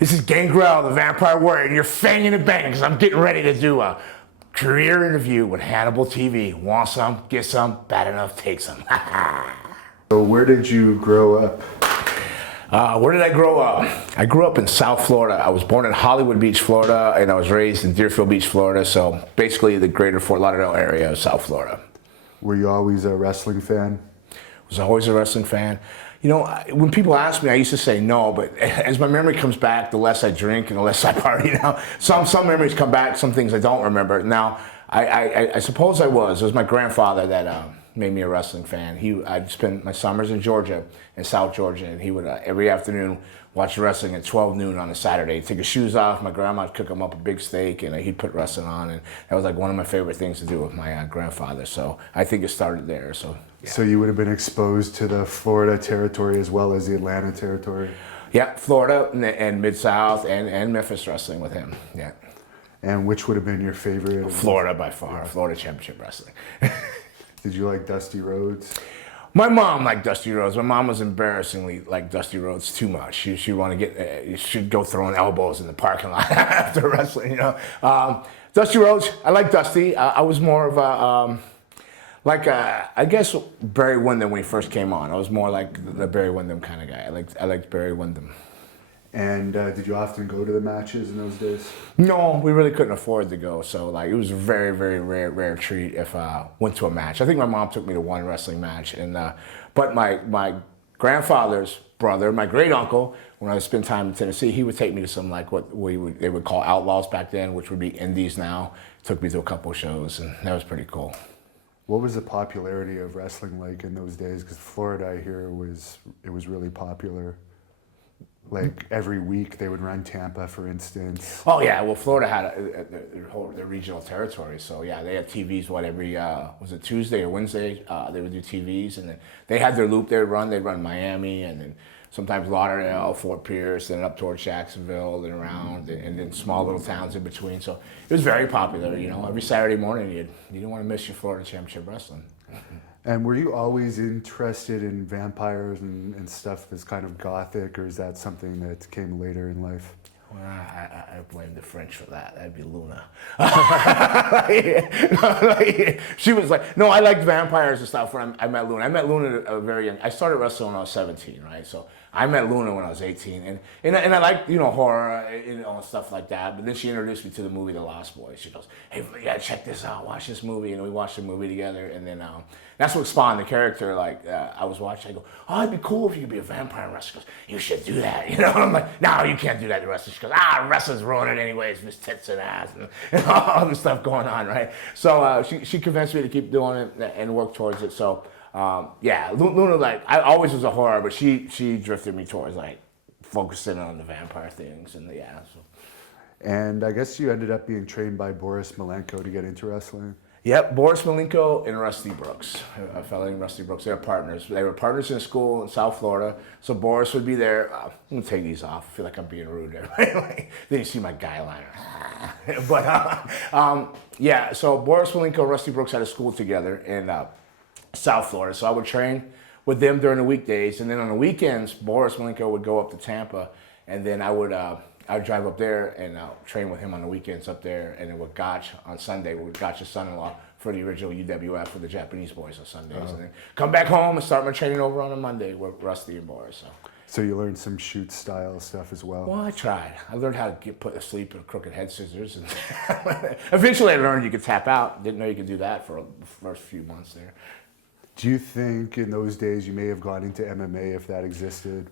This is Gangrel, the Vampire Warrior, and you're fanging and banging because I'm getting ready to do a career interview with Hannibal TV. Want some? Get some? Bad enough? Take some. So where did you grow up? Where did I grow up? I grew up in South Florida. I was born in Hollywood Beach, Florida, and I was raised in Deerfield Beach, Florida. So basically the greater Fort Lauderdale area of South Florida. Were you always a wrestling fan? Was always a wrestling fan. You know, when people ask me, I used to say no, but as my memory comes back, the less I drink and the less I party now. Some memories come back, some things I don't remember. Now, I suppose I was. It was my grandfather that made me a wrestling fan. I'd spend my summers in Georgia, in South Georgia, and he would every afternoon watch wrestling at 12 noon on a Saturday. He'd take his shoes off, my grandma would cook him up a big steak, and he'd put wrestling on, and that was like one of my favorite things to do with my grandfather. So I think it started there. So. Yeah. So you would have been exposed to the Florida territory as well as the Atlanta territory? Yeah, Florida and Mid-South and Memphis wrestling with him, yeah. And which would have been your favorite? Florida by far, yeah. Florida Championship Wrestling. Did you like Dusty Rhodes? My mom liked Dusty Rhodes. My mom was embarrassingly like Dusty Rhodes too much. She'd want to she'd go throwing elbows in the parking lot after wrestling, you know. Dusty Rhodes, I like Dusty. I was more of a, I guess Barry Windham when he first came on. I was more like the Barry Windham kind of guy. I liked Barry Windham. And did you often go to the matches in those days? No, we really couldn't afford to go. So it was a very, very rare treat if I went to a match. I think my mom took me to one wrestling match. But my grandfather's brother, my great uncle, when I would spend time in Tennessee, he would take me to some what they would call outlaws back then, which would be indies now. Took me to a couple of shows, and that was pretty cool. What was the popularity of wrestling like in those days? Because Florida, I hear, it was really popular. Like every week they would run Tampa, for instance. Oh yeah, well Florida had their regional territory, so yeah, they had TVs. Every was it Tuesday or Wednesday? They would do TVs, and then they had their loop. They'd run Miami, and then sometimes Lauderdale, Fort Pierce, then up towards Jacksonville, and around, and then small little towns in between. So it was very popular. You know, every Saturday morning you didn't want to miss your Florida Championship Wrestling. And were you always interested in vampires and stuff that's kind of gothic, or is that something that came later in life? Well, I blame the French for that. That'd be Luna. She was like, no, I liked vampires and stuff when I met Luna. I met Luna at a very young. I started wrestling when I was 17, right? So I met Luna when I was 18, and I liked horror and stuff like that. But then she introduced me to the movie The Lost Boys. She goes, hey, you gotta check this out. Watch this movie, and we watched the movie together. And then that's what spawned the character. I was watching. I go, oh, it'd be cool if you could be a vampire wrestler. She goes, you should do that. You know, and I'm like, no, you can't do that to wrestlers. She goes, wrestlers ruin it anyways, with tits and ass and all this stuff going on, right? So she convinced me to keep doing it and work towards it. So yeah, Luna, I always was a horror, but she drifted me towards focusing on the vampire things and yeah. So. And I guess you ended up being trained by Boris Malenko to get into wrestling. Yep, Boris Malenko and Rusty Brooks, a fellow named Rusty Brooks. They were partners. They were partners in school in South Florida. So Boris would be there. I'm gonna take these off. I feel like I'm being rude there. Then you see my guy liner. But yeah, so Boris Malenko and Rusty Brooks had a school together in South Florida. So I would train with them during the weekdays, and then on the weekends, Boris Malenko would go up to Tampa, and then I would drive up there and train with him on the weekends up there, and then with Gotch on Sunday, with Gotch's son-in-law for the original UWF for the Japanese boys on Sundays. And then come back home and start my training over on a Monday with Rusty and Boris. So you learned some shoot style stuff as well? Well, I tried. I learned how to put to sleep with crooked head scissors. And eventually I learned you could tap out. Didn't know you could do that for the first few months there. Do you think in those days you may have gone into MMA if that existed?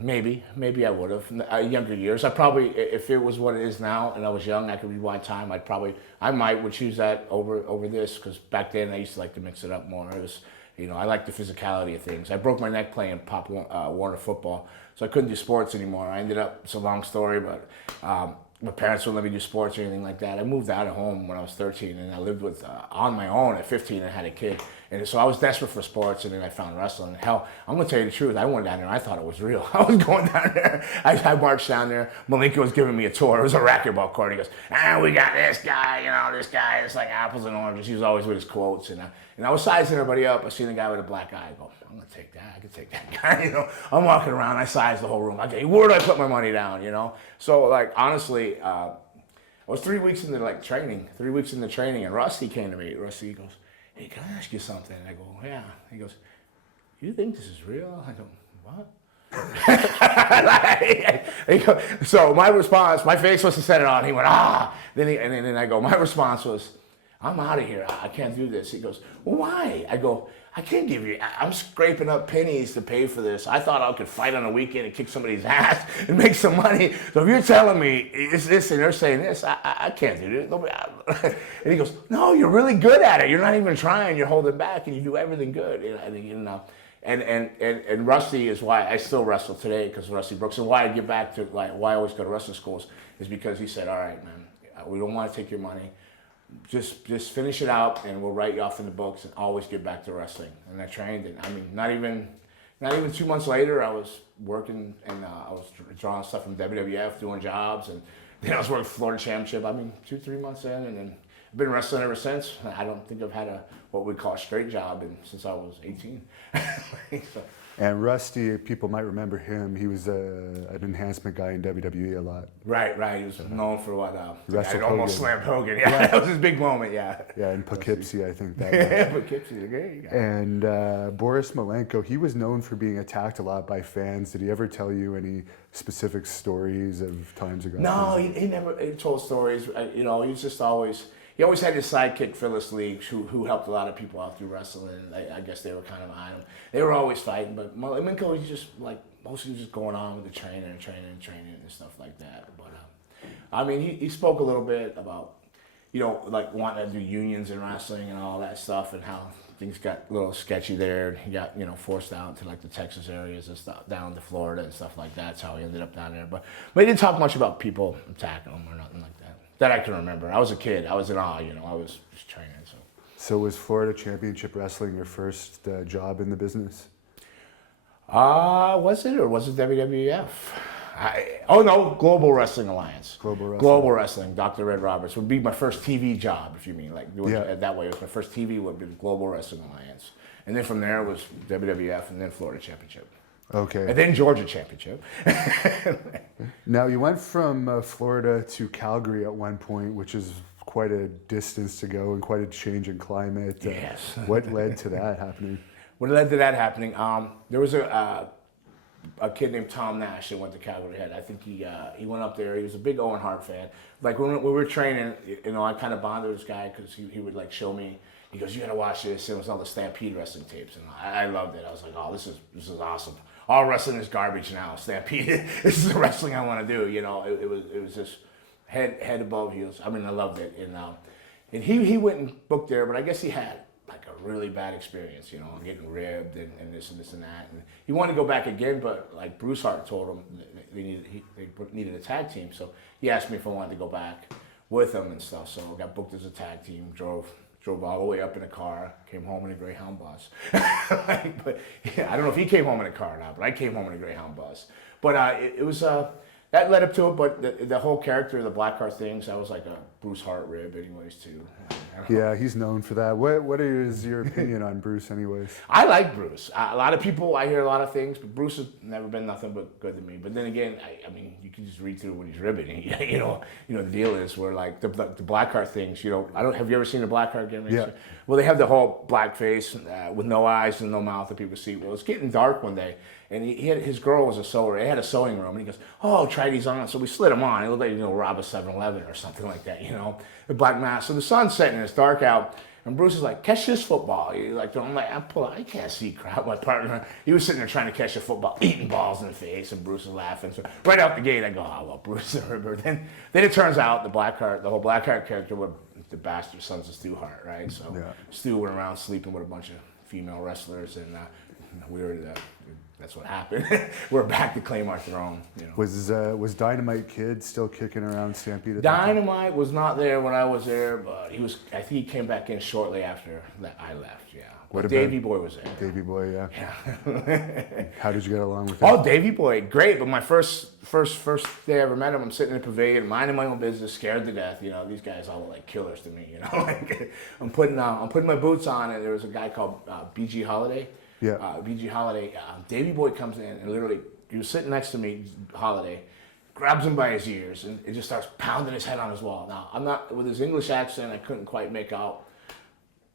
Maybe I would have. Younger years, I probably, if it was what it is now, and I was young, I could rewind time. I would choose that over this, because back then I used to like to mix it up more. It was, I like the physicality of things. I broke my neck playing Pop Warner football, so I couldn't do sports anymore. I ended up, it's a long story, but my parents wouldn't let me do sports or anything like that. I moved out of home when I was 13, and I lived with on my own at 15 and had a kid. And so I was desperate for sports, and then I found wrestling. And hell, I'm gonna tell you the truth. I went down there. I thought it was real. I was going down there. I marched down there. Malenko was giving me a tour. It was a racquetball court. He goes, we got this guy. This guy. It's like apples and oranges. He was always with his quotes, and I was sizing everybody up. I seen the guy with a black eye. I go, I'm gonna take that. I can take that guy. I'm walking around. I sized the whole room. Okay, where do I put my money down? So like honestly. I was 3 weeks into training, and Rusty came to me. Rusty goes, hey, can I ask you something? I go, yeah. He goes, you think this is real? I go, what? So my response, my face was to set it on. He went, ah. Then I go, my response was, I'm out of here. I can't do this. He goes, well, why? I go, I can't give you, I'm scraping up pennies to pay for this. I thought I could fight on a weekend and kick somebody's ass and make some money. So if you're telling me it's this and they're saying this, I can't do this. And he goes, no, you're really good at it. You're not even trying. You're holding back and you do everything good. And Rusty is why I still wrestle today, because Rusty Brooks, and why I get back to why I always go to wrestling schools is because he said, all right, man, we don't want to take your money. Just finish it out, and we'll write you off in the books, and always get back to wrestling. And I trained, and I mean, not even 2 months later, I was working, and I was drawing stuff from WWF, doing jobs, and then I was working Florida Championship. I mean, 2-3 months in, and then I've been wrestling ever since. I don't think I've had what we call a straight job since I was 18. So. And Rusty, people might remember him. He was an enhancement guy in WWE a lot. Right. He was known for what? Wrestled almost Hogan. slammed Hogan. Yeah, that was his big moment. Yeah. Yeah, in Poughkeepsie, I think that. Yeah, Poughkeepsie, the great guy. And Boris Malenko, he was known for being attacked a lot by fans. Did he ever tell you any specific stories of times ago? No, he never told stories. He was just always. He always had his sidekick, Phyllis Leagues, who helped a lot of people out through wrestling. I guess they were kind of on him. They were always fighting, but Malenko was just mostly just going on with the training and stuff like that. But I mean, he spoke a little bit about, wanting to do unions in wrestling and all that stuff, and how things got a little sketchy there. He got forced out to the Texas areas and stuff, down to Florida and stuff like that. That's how he ended up down there. But he didn't talk much about people attacking him or nothing like that. That I can remember. I was a kid. I was in awe, I was just training. So was Florida Championship Wrestling your first job in the business? Was it, or was it WWF? No, Global Wrestling Alliance. Global Wrestling. Dr. Red Roberts would be my first TV job, if you mean doing it that way. It was my first TV would be the Global Wrestling Alliance, and then from there was WWF, and then Florida Championship. Okay. And then Georgia Championship. Now, you went from Florida to Calgary at one point, which is quite a distance to go and quite a change in climate. Yes. What led to that happening? What led to that happening? There was a kid named Tom Nash that went to Calgary Head. I think he went up there. He was a big Owen Hart fan. When we were training, I kind of bonded with this guy because he would show me. He goes, you got to watch this. And it was all the Stampede wrestling tapes, and I loved it. I was like, oh, this is awesome. All wrestling is garbage now. Stampede, this is the wrestling I want to do. It was just head above heels. I mean, I loved it. And he went and booked there, but I guess he had a really bad experience, getting ribbed and this and that. And he wanted to go back again, but Bruce Hart told him they needed a tag team. So he asked me if I wanted to go back with him and stuff. So I got booked as a tag team, drove all the way up in a car, came home in a Greyhound bus. But yeah, I don't know if he came home in a car or not, but I came home in a Greyhound bus. But it was that led up to it. But the whole character, the Blackheart things, that was like a Bruce Hart rib, anyways, too. Yeah, he's known for that. What is your opinion on Bruce, anyways? I like Bruce. A lot of people, I hear a lot of things, but Bruce has never been nothing but good to me. But then again, I mean, you can just read through when he's ribbing. The deal is where the Blackheart things. Have you ever seen the Blackheart game? Yeah. Well, they have the whole black face with no eyes and no mouth that people see. Well, it's getting dark one day, and his girl was a sewer. They had a sewing room, and he goes, "Oh, try these on." So we slid them on. It looked like rob a 7-Eleven or something like that. The black mask. So the sun's setting, and it's dark out. And Bruce is like, catch this football. I'm like, I can't see crap. My partner, he was sitting there trying to catch a football, eating balls in the face, and Bruce is laughing. So right out the gate, I go, oh, well, Bruce is a ribber. Then it turns out the whole Blackheart character was the bastard sons of Stu Hart, right? So yeah. Stu went around sleeping with a bunch of female wrestlers, and we were that's what happened. We're back to claim our throne. You know. Was Dynamite Kid still kicking around Stampede at that time? Dynamite was not there when I was there, but he was. I think he came back in shortly after that I left. Yeah. What But about Davey Boy was there. Davey Boy, yeah. Yeah. How did you get along with him? Oh, Davey Boy, great. But my first day I ever met him, I'm sitting in the pavilion, minding my own business, scared to death. You know, these guys all like killers to me. You know, like, I'm putting my boots on, and there was a guy called BG Holiday. Yeah. BG Holiday. Davey Boy comes in and literally he was sitting next to me, Holiday, grabs him by his ears and it just starts pounding his head on his wall. Now I'm not with his English accent. I couldn't quite make out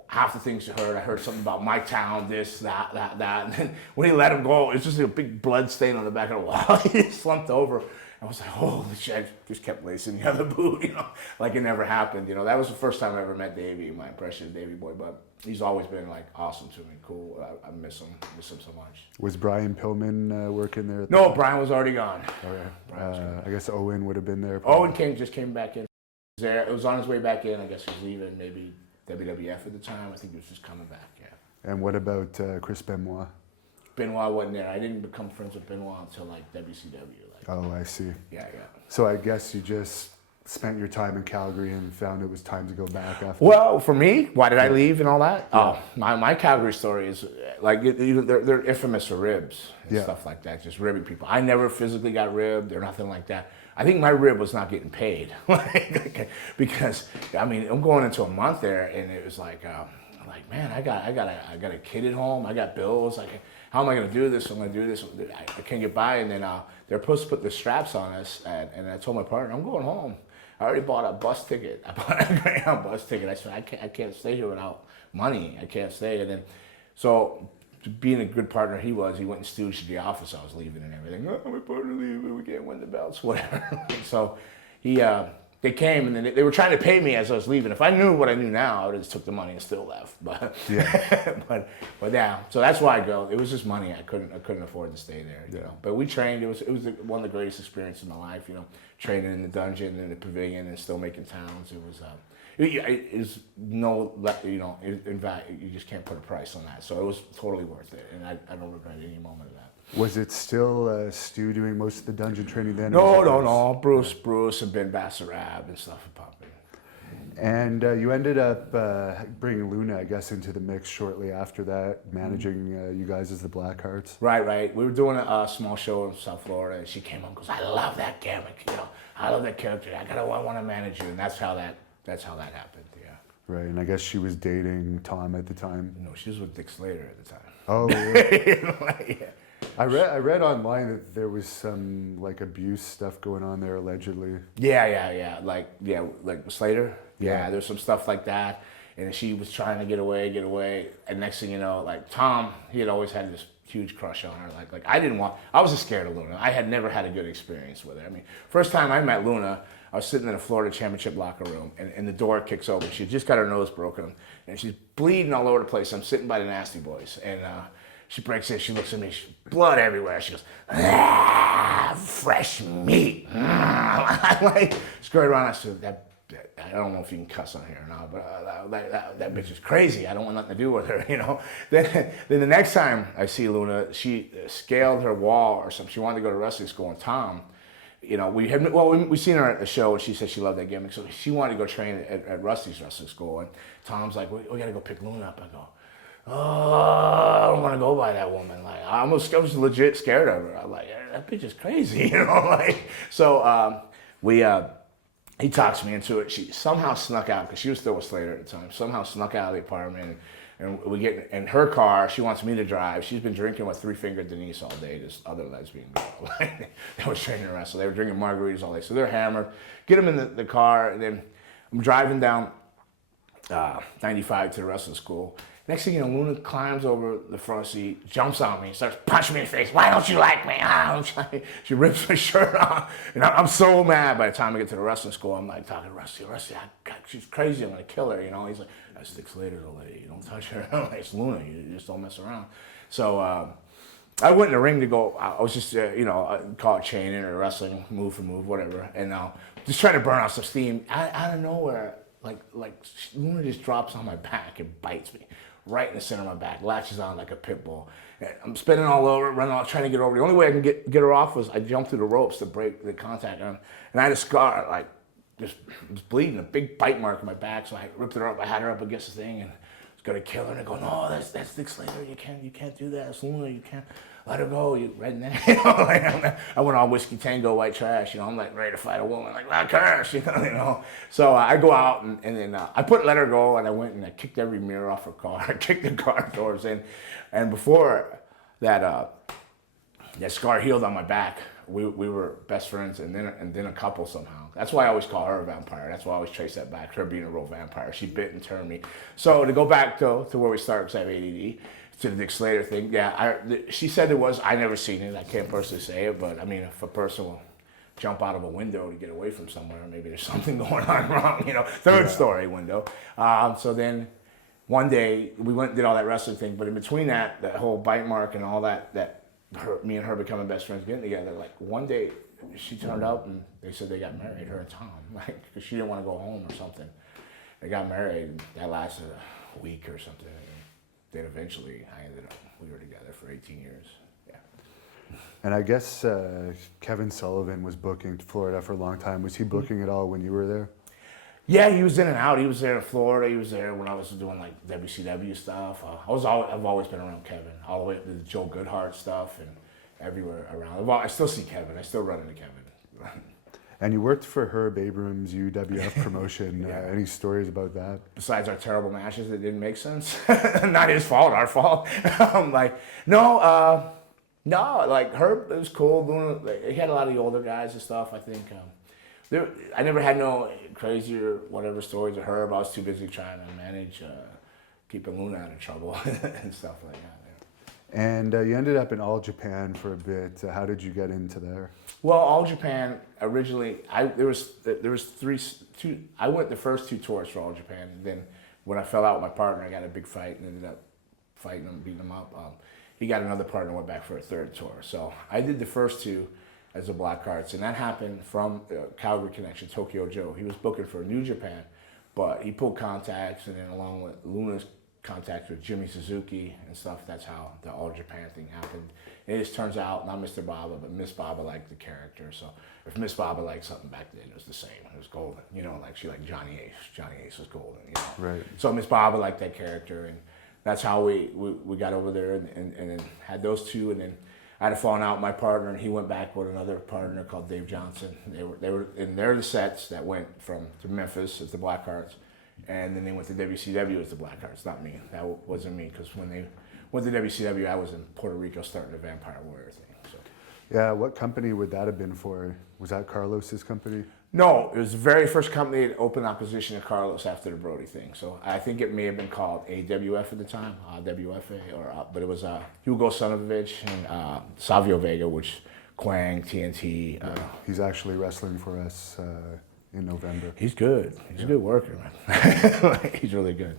half the things you heard. I heard something about my town, this, that. And then when he let him go, it's just a big blood stain on the back of the wall. He just slumped over. I was like, holy shit, I just kept lacing the other boot, you know, like it never happened. You know, that was the first time I ever met Davey, my impression of Davey Boy, but he's always been like awesome to me, cool. I miss him so much. Was Brian Pillman working there? No, Brian was already gone. Okay. I guess Owen would have been there. Owen just came back in. There, it was on his way back in. I guess he was leaving maybe WWF at the time. I think he was just coming back, yeah. And what about Chris Benoit? Benoit wasn't there. I didn't become friends with Benoit until like WCW. Oh, I see. Yeah. So I guess you just spent your time in Calgary and found it was time to go back after. Well, for me, why did I leave and all that? Yeah. My Calgary story is like they're infamous for ribs and stuff like that, just ribbing people. I never physically got ribbed or nothing like that. I think my rib was not getting paid because I mean I'm going into a month there and it was like man, I got a kid at home, I got bills, like how am I going to do this? I'm going to do this. I can't get by, and then they're supposed to put the straps on us, and I told my partner I'm going home. I already bought a bus ticket. I bought a Greyhound bus ticket. I said I can't stay here without money. I can't stay, and then so. Being a good partner he went and stooged the office I was leaving and everything. Oh, my partner leaving, we can't win the belts, whatever. So they came and then they were trying to pay me as I was leaving. If I knew what I knew now, I would have just took the money and still left. But but yeah, so that's why I go. It was just money. I couldn't afford to stay there, you know. But we trained. It was one of the greatest experiences in my life, you know, training in the dungeon and the pavilion and still making towns. It was it is no, you know, in fact, you just can't put a price on that. So it was totally worth it, and I don't regret any moment of that. Was it still Stu doing most of the dungeon training then? No. Bruce and Ben Bassarab and stuff would pop in. And you ended up bringing Luna, I guess, into the mix shortly after that, managing you guys as the Blackhearts. Right. We were doing a small show in South Florida, and she came home and goes, I love that gimmick, you know, I love that character. I want to manage you, and that's how that happened. Yeah. Right, and I guess she was dating Tom at the time. No, she was with Dick Slater at the time. Oh. Really? Yeah. I read online that there was some like abuse stuff going on there allegedly. Yeah. Like Slater. Yeah. There's some stuff like that, and she was trying to get away, and next thing you know, like Tom, he had always had this huge crush on her. Like I was just scared of Luna. I had never had a good experience with her. I mean, first time I met Luna, I was sitting in a Florida Championship locker room, and the door kicks open. She just got her nose broken, and she's bleeding all over the place. I'm sitting by the Nasty Boys, and she breaks in. She looks at me, blood everywhere. She goes, fresh meat. I like scurried around. I said, I don't know if you can cuss on here or not, but that bitch is crazy. I don't want nothing to do with her, you know. Then the next time I see Luna, she scaled her wall or something. She wanted to go to wrestling school, and Tom, you know, we seen her at the show, and she said she loved that gimmick, so she wanted to go train at Rusty's wrestling school, and Tom's like, we got to go pick Luna up. I go, I don't want to go by that woman. Like I was legit scared of her. I'm like, that bitch is crazy, you know. Like so, he talks me into it. She somehow snuck out because she was still with Slater at the time. Somehow snuck out of the apartment, and we get in her car. She wants me to drive. She's been drinking with 3-Finger Denise all day. This other lesbian girl. They were training to wrestle. They were drinking margaritas all day, so they're hammered. Get them in the car, and then I'm driving down 95 to the wrestling school. Next thing you know, Luna climbs over the front seat, jumps on me, starts punching me in the face. Why don't you like me? She rips my shirt off. And I'm so mad by the time I get to the wrestling school. I'm like talking to Rusty, she's crazy. I'm going to kill her. You know, he's like, that's Dick Slater's old lady. You don't touch her. I'm like, it's Luna. You just don't mess around. So I went in the ring to go. I was just, call it chaining or wrestling, move for move, whatever. And just trying to burn off some steam. Out of nowhere, like Luna just drops on my back and bites me. right in the center of my back, latches on like a pit bull. And I'm spinning all over, running out, trying to get over. The only way I can get her off was I jumped through the ropes to break the contact on, and I had a scar, like just was bleeding, a big bite mark on my back. So I ripped her up. I had her up against the thing, and I was gonna kill her. And I go, no, that's Dick Slater. You can't do that. It's Luna. You can't. Let her go, you redneck. You know, like, I went all whiskey tango, white trash. You know, I'm like ready to fight a woman, like that curse. You know. So I go out and then I let her go, and I went and I kicked every mirror off her car. I kicked the car doors in, and before that scar healed on my back, we were best friends, and then a couple somehow. That's why I always call her a vampire. That's why I always trace that back. Her being a real vampire. She bit and turned me. So to go back to where we started, because I have ADD. To the Dick Slater thing, yeah. She said it was. I never seen it. I can't personally say it, but I mean, if a person will jump out of a window to get away from somewhere, maybe there's something going on wrong. You know, third story window. So then one day we went and did all that wrestling thing, but in between that whole bite mark and all that me and her becoming best friends, getting together. Like one day, she turned up and they said they got married. Her and Tom, like, because she didn't want to go home or something. They got married. And that lasted a week or something. Then eventually we were together for 18 years. Yeah. And I guess Kevin Sullivan was booking Florida for a long time. Was he booking it all when you were there? Yeah, he was in and out. He was there in Florida. He was there when I was doing like WCW stuff. I've always been around Kevin, all the way to the Joe Goodhart stuff and everywhere around. I still see Kevin. I still run into Kevin. And you worked for Herb Abrams' UWF promotion. Yeah. Any stories about that? Besides our terrible matches that didn't make sense, not his fault, our fault. No, like Herb, it was cool. Luna, he had a lot of the older guys and stuff. I think I never had no crazy or whatever stories of Herb. I was too busy trying to manage keeping Luna out of trouble and stuff like that. And you ended up in All Japan for a bit. How did you get into there? Well, All Japan originally, there was two. I went the first two tours for All Japan, and then when I fell out with my partner, I got in a big fight and ended up fighting him, beating him up. He got another partner, went back for a third tour. So I did the first two as the Black Hearts, and that happened from Calgary Connection, Tokyo Joe. He was booking for New Japan, but he pulled contacts, and then along with Luna's contact with Jimmy Suzuki and stuff, that's how the All Japan thing happened. It just turns out, not Mr. Baba, but Miss Baba liked the character. So if Miss Baba liked something back then, it was the same. It was golden. You know, like she liked Johnny Ace. Johnny Ace was golden, you know. Right. So Miss Baba liked that character, and that's how we got over there and then had those two, and then I had a falling out with my partner, and he went back with another partner called Dave Johnson. They were and they're the sets that went to Memphis as the Black Hearts, and then they went to WCW as the Black Hearts. Not me. That wasn't me, because when they went to WCW, I was in Puerto Rico starting the Vampire Warrior thing. So. Yeah, what company would that have been for? Was that Carlos's company? No, it was the very first company that opened opposition to Carlos after the Brody thing. So I think it may have been called AWF at the time, WFA, but it was Hugo Sonovich and Savio Vega, which Quang, TNT. He's actually wrestling for us in November. He's good. He's a good worker, man. He's really good.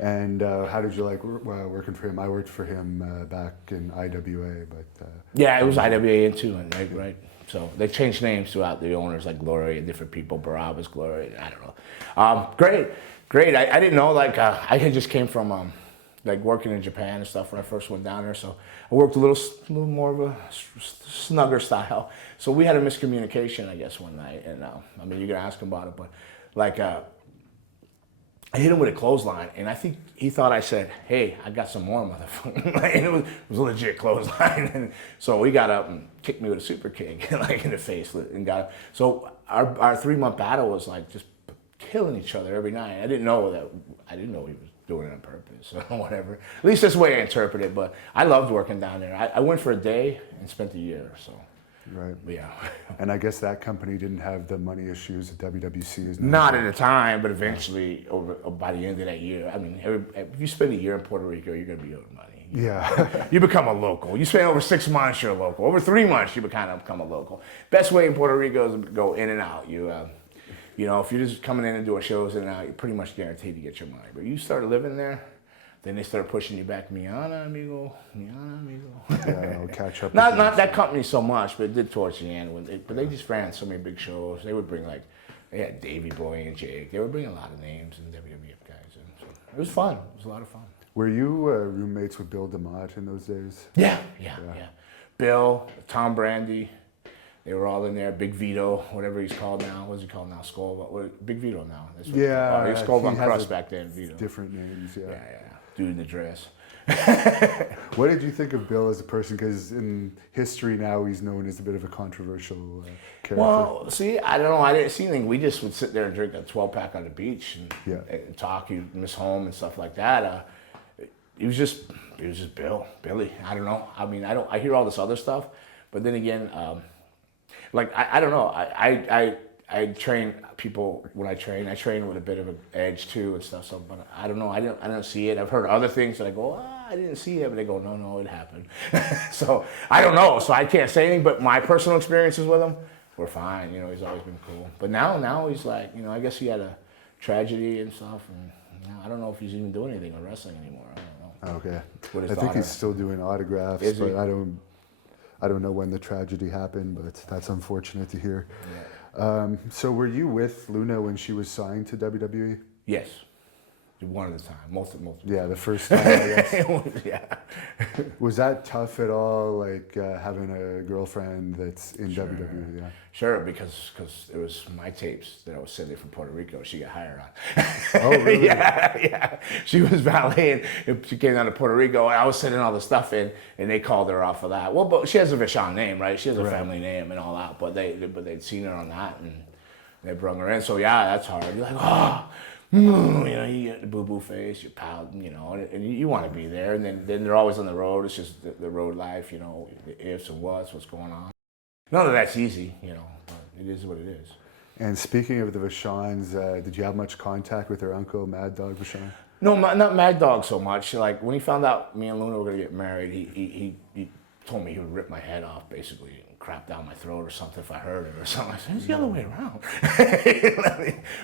And how did you like working for him? I worked for him back in IWA, but... yeah, it was IWA too, right? So they changed names throughout the owners, like Glory and different people. Barabbas, Glory, I don't know. Great. I didn't know, like, I had just came from like working in Japan and stuff when I first went down there. So I worked a little more of a snugger style. So we had a miscommunication, I guess, one night. And I mean, you can ask him about it, but like, I hit him with a clothesline, and I think he thought I said, "Hey, I got some more, motherfucker." And it was a legit clothesline. And so he got up and kicked me with a super kick, like in the face, and got. So our 3-month battle was like just killing each other every night. I didn't know he was doing it on purpose or whatever. At least that's the way I interpret it. But I loved working down there. I went for a day and spent a year. So. Right. Yeah. And I guess that company didn't have the money issues that WWC is now. Not at the time, but eventually, by the end of that year, I mean, if you spend a year in Puerto Rico, you're going to be owed money. Yeah. You become a local. You spend over 6 months, you're a local. Over 3 months, you kind of become a local. Best way in Puerto Rico is to go in and out. You know, if you're just coming in and doing shows in and out, you're pretty much guaranteed to get your money. But you start living there, then they start pushing you back, Miana, amigo. Yeah, I'll catch up. Not that company so much, but it did towards the end. But they just ran so many big shows. They would bring they had Davey Boy and Jake. They would bring a lot of names and WWF guys in. So it was fun. It was a lot of fun. Were you roommates with Bill DeMott in those days? Yeah. Bill, Tom Brandy, they were all in there. Big Vito, whatever he's called now. What's he called now? Skull. Big Vito now. That's what he was called on crust back then. Vito. Different names, yeah. Yeah. Dude in the dress. What did you think of Bill as a person? Because in history now he's known as a bit of a controversial character. Well, see, I don't know. I didn't see anything. We just would sit there and drink a 12-pack on the beach and talk. He'd miss home and stuff like that. He was just Billy. I don't know. I mean, I hear all this other stuff, but then again, like I don't know. I train people when I train. I train with a bit of an edge too and stuff. So, but I don't know. I don't see it. I've heard other things that I go, I didn't see it, but they go, no, it happened. So I don't know. So I can't say anything. But my personal experiences with him were fine. You know, he's always been cool. But now he's like, you know, I guess he had a tragedy and stuff, and you know, I don't know if he's even doing anything or wrestling anymore. I don't know. Okay. I think he's still doing autographs, but I don't know when the tragedy happened, but that's unfortunate to hear. Yeah. So were you with Luna when she was signed to WWE? Yes. One at a time. Most. Yeah, the first time, I guess. Yeah. Was that tough at all, like having a girlfriend that's in WWE? Yeah. Sure, because it was my tapes that I was sending from Puerto Rico. She got hired on. Oh, really? Yeah. She was valeting. She came down to Puerto Rico, and I was sending all the stuff in, and they called her off of that. Well, but she has a Vachon name, right? She has a family name and all that. But they'd seen her on that, and they brought her in. So yeah, that's hard. You're like, you know, you get the boo-boo face, you're pouting, you know, and you want to be there. And then they're always on the road. It's just the road life, you know, the ifs and what's going on. None of that's easy, you know, but it is what it is. And speaking of the Vachons, did you have much contact with her uncle, Mad Dog Vachon? No, not Mad Dog so much. Like, when he found out me and Luna were going to get married, he told me he would rip my head off, basically, and crap down my throat or something if I heard it or something. I said, it's the other way around.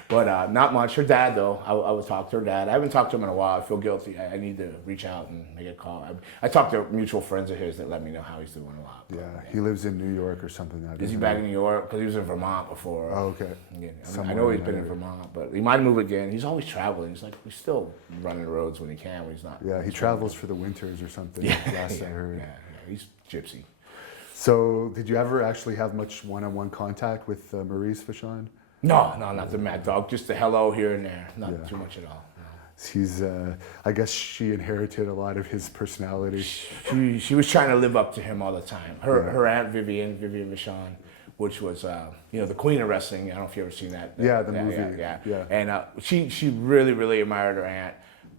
But not much. Her dad, though, I would talk to her dad. I haven't talked to him in a while. I feel guilty. I need to reach out and make a call. I talked to mutual friends of his that let me know how he's doing a lot. Yeah, he lives in New York or something now. Is he back in New York? Because he was in Vermont before. Oh, okay. Yeah, I know he's been in Vermont, but he might move again. He's always traveling. He's still running the roads when he can, when he's not. Yeah, he travels for the winters or something, last I heard. Yeah, he's gypsy. So, did you ever actually have much one-on-one contact with Maurice Vachon? No, not the Mad Dog. Just the hello here and there. Not too much at all. No. He's, I guess she inherited a lot of his personality. She was trying to live up to him all the time. Her aunt Vivian Vachon, which was you know, the queen of wrestling. I don't know if you ever seen that. Yeah, the movie. Yeah. And she really admired her aunt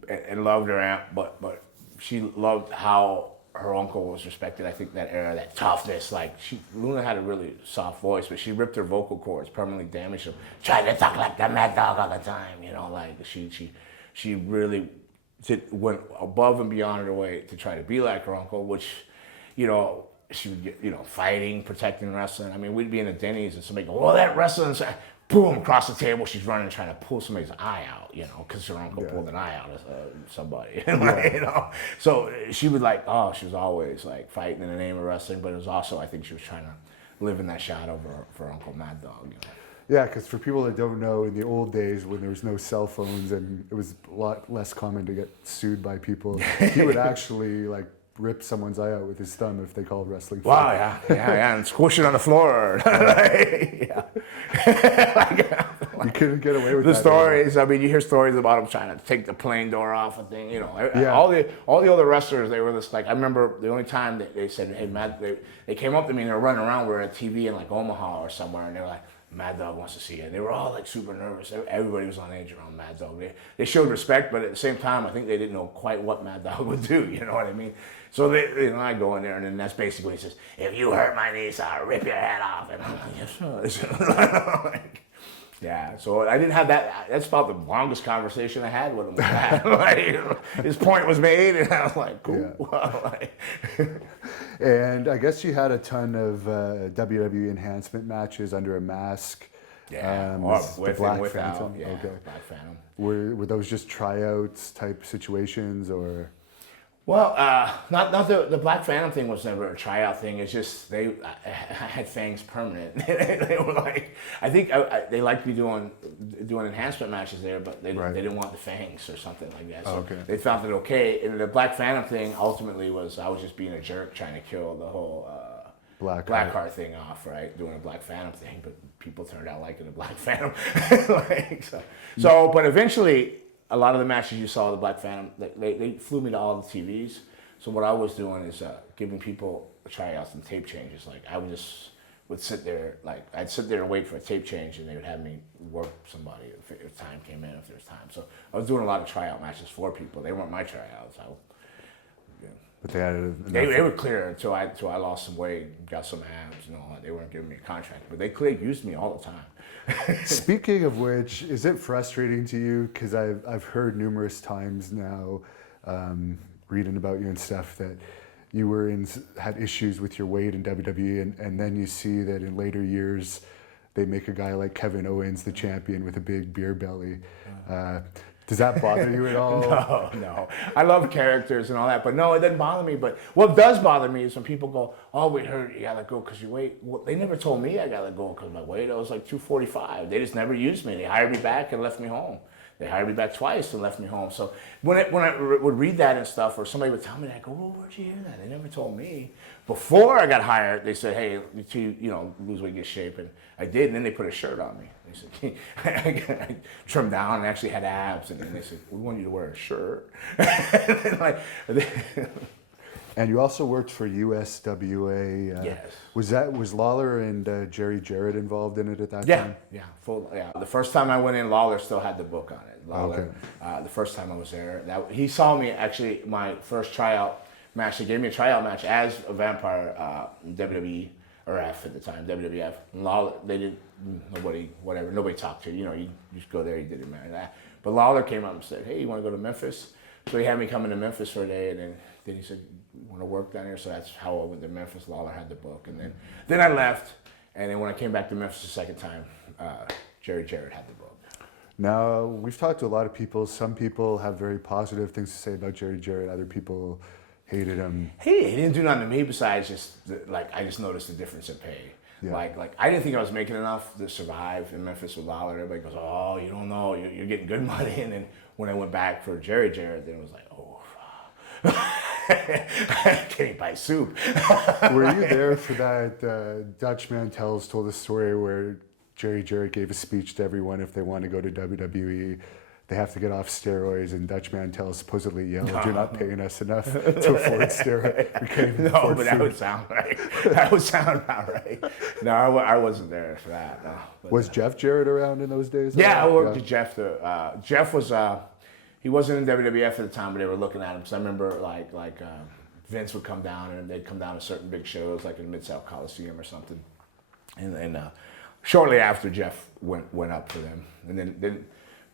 and loved her aunt, but she loved how her uncle was respected. I think that era, that toughness, like Luna had a really soft voice, but she ripped her vocal cords, permanently damaged them. Tried to talk like that Mad Dog all the time, you know, like she really went above and beyond her way to try to be like her uncle, which, you know, she would get, you know, fighting, protecting wrestling. I mean, we'd be in the Denny's and somebody go, well, that wrestling's, boom, across the table, she's running, trying to pull somebody's eye out, you know, because her uncle pulled an eye out of somebody, you know. So she would she was always like fighting in the name of wrestling, but it was also, I think she was trying to live in that shadow for Uncle Mad Dog, you know. Yeah, because for people that don't know, in the old days when there was no cell phones and it was a lot less common to get sued by people, he would actually like rip someone's eye out with his thumb if they called wrestling. Wow, yeah, and squish it on the floor. You couldn't get away with the that. stories. I mean, you hear stories about him trying to take the plane door off and thing. You know, all the other wrestlers, they were just like. I remember the only time that they said, "Hey, Matt," they came up to me and they were running around. We were at TV in like Omaha or somewhere, and they were like, Mad Dog wants to see it. They were all like super nervous. Everybody was on edge around Mad Dog. They showed respect, but at the same time, I think they didn't know quite what Mad Dog would do. You know what I mean? So I go in there, and then that's basically he says, "If you hurt my niece, I'll rip your head off." And I'm like, "Yes, sir." Yeah. So I didn't have that. That's about the longest conversation I had with him. His point was made, and I was like, "Cool." Yeah. And I guess you had a ton of WWE enhancement matches under a mask. Yeah, with Black and Phantom. Okay. Black Phantom. Were those just tryouts type situations, or? Well, not the Black Phantom thing was never a tryout thing. It's just I had fangs permanent. They were like, I think they liked me doing enhancement matches there, but they didn't want the fangs or something like that. So they found it okay. And the Black Phantom thing ultimately was I was just being a jerk trying to kill the whole Blackheart thing off, right? Doing a Black Phantom thing, but people turned out liking the Black Phantom. But eventually, a lot of the matches you saw the Black Phantom, they flew me to all the TVs. So what I was doing is giving people tryouts and tape changes. Like I would sit there, like I'd sit there and wait for a tape change, and they would have me work somebody if time came in, if there's time. So I was doing a lot of tryout matches for people. They weren't my tryouts. But they had they were clear until I lost some weight, got some abs and all that. They weren't giving me a contract, but they used me all the time. Speaking of which, is it frustrating to you? Because I've heard numerous times now, reading about you and stuff, that you had issues with your weight in WWE, and then you see that in later years they make a guy like Kevin Owens the champion with a big beer belly. Does that bother you at all? No. I love characters and all that, but no, it doesn't bother me. But what does bother me is when people go, "Oh, we heard you gotta go because you weight." Well, they never told me I gotta go because of my weight. I was like 245. They just never used me. They hired me back and left me home. They hired me back twice and left me home. So when I would read that and stuff, or somebody would tell me that, I go, "Well, where'd you hear that?" They never told me. Before I got hired, they said, "Hey, you lose weight, get shape," and I did. And then they put a shirt on me. They said, I trimmed down and actually had abs, and then they said, "We want you to wear a shirt." And you also worked for USWA. Yes. Was Lawler and Jerry Jarrett involved in it at that time? Yeah. The first time I went in, Lawler still had the book on it. Lawler, the first time I was there, he saw me actually my first tryout match. They gave me a tryout match as a vampire, WWE or F at the time, WWF. And Lawler, nobody talked to you. You just go there, you did it, man. But Lawler came up and said, "Hey, you want to go to Memphis?" So he had me come into Memphis for a day, and then he said, "You want to work down here?" So that's how I went to Memphis. Lawler had the book, and then I left, and then when I came back to Memphis the second time, Jerry Jarrett had the book. Now, we've talked to a lot of people. Some people have very positive things to say about Jerry Jarrett. Other people hated him. He didn't do nothing to me besides I just noticed the difference in pay. Yeah. Like I didn't think I was making enough to survive in Memphis with Lawler. Everybody goes, "Oh, you don't know, you're getting good money." And then when I went back for Jerry Jarrett, then it was like, "Oh, I can't even buy soup." Were you there for that? Dutch Mantell's told a story where Jerry Jarrett gave a speech to everyone if they want to go to WWE. They have to get off steroids, and Dutch Mantell supposedly yelled, "You're not paying us enough to afford steroids." We can't even afford but food. That would sound right. That would sound about right. No, I wasn't there for that. No. But, was Jeff Jarrett around in those days? Yeah, I worked with Jeff. Jeff was he wasn't in WWF at the time, but they were looking at him. So I remember like Vince would come down, and they'd come down to certain big shows, like in Mid-South Coliseum or something. And shortly after, Jeff went up for them, and then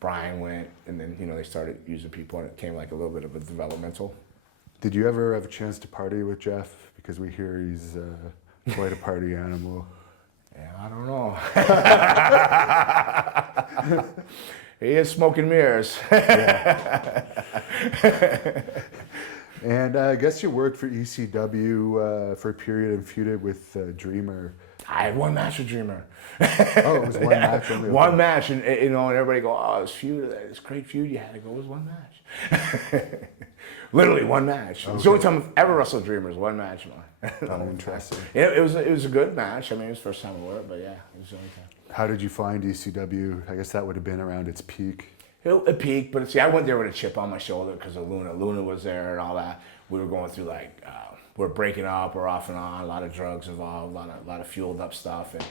Brian went, and then they started using people, and it came like a little bit of a developmental. Did you ever have a chance to party with Jeff? Because we hear he's quite a party animal. Yeah, I don't know. He is smoking mirrors. And I guess you worked for ECW for a period and feuded with Dreamer. I had one match with Dreamer. Oh, it was one match only. One match, and and everybody go, "Oh, this great feud you had." I go, "It was one match." Literally one match. Okay. It's the only time I've ever wrestled Dreamers. One match. Oh, interesting. It was a good match. I mean, it was the first time I wore it, but yeah, it was the only time. How did you find ECW? I guess that would have been around its peak. It peaked, but see, I went there with a chip on my shoulder because of Luna. Luna was there and all that. We were going through we're breaking up, we're off and on, a lot of drugs involved, a lot of fueled up stuff, and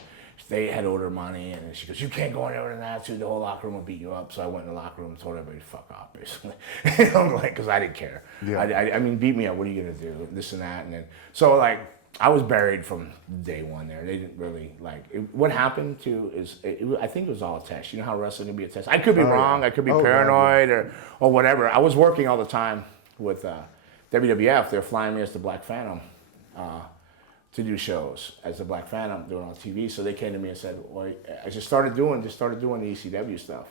they had owed her money, and she goes, "You can't go in there with an attitude, the whole locker room will beat you up." So I went in the locker room and told everybody to fuck off, basically. Because I didn't care. Yeah. I mean, beat me up, what are you gonna do? This and that, and then, so I was buried from day one there. They didn't really, what happened is, I think it was all a test. You know how wrestling can be a test? I could be wrong, I could be paranoid or whatever. I was working all the time with WWF. They were flying me as the Black Phantom to do shows as the Black Phantom doing on TV. So they came to me and said, "Well, I just started doing the ECW stuff."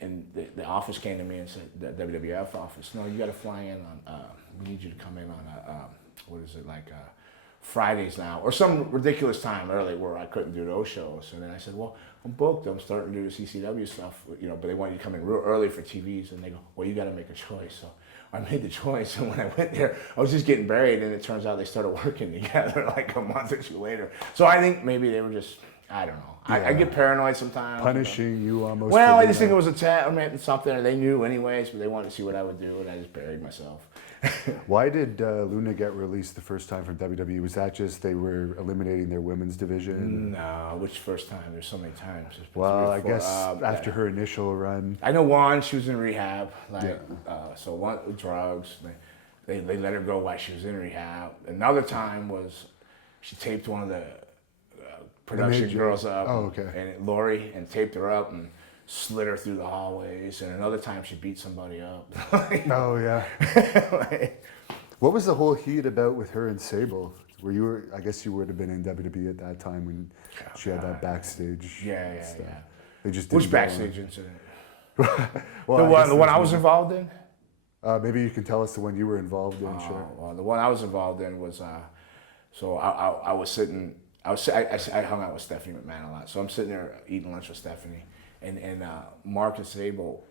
the office came to me and said, the WWF office, no, you got to fly in on, we need you to come in on what is it, like Fridays now, or some ridiculous time early where I couldn't do those shows. And then I said, well, I'm booked. I'm starting to do the CCW stuff, you know, but they want you to come in real early for TVs. And they go, well, you got to make a choice. So I made the choice. And when I went there, I was just getting buried. And it turns out they started working together like a month or two later. So I think maybe they were just, I don't know. I get paranoid sometimes. Punishing you almost. Well, I just think it was a test or something. And they knew anyways, but they wanted to see what I would do. And I just buried myself. Why did Luna get released the first time from WWE? Was that just they were eliminating their women's division? No, which first time? There's so many times. Well, I guess after her initial run. I know one, she was in rehab. So one, drugs. They let her go while she was in rehab. Another time was she taped one of the production girls up. Oh, okay. And Lori, and taped her up and slid her through the hallways. And another time she beat somebody up. Oh, yeah. What was the whole heat about with her and Sable? I guess you would have been in WWE at that time when she had that backstage. Yeah. They just Which backstage incident? Well, the one I was involved in? Maybe you can tell us the one you were involved in. Sure. Well, the one I was involved in was, so I was sitting, I hung out with Stephanie McMahon a lot. So I'm sitting there eating lunch with Stephanie, and Mark and Sable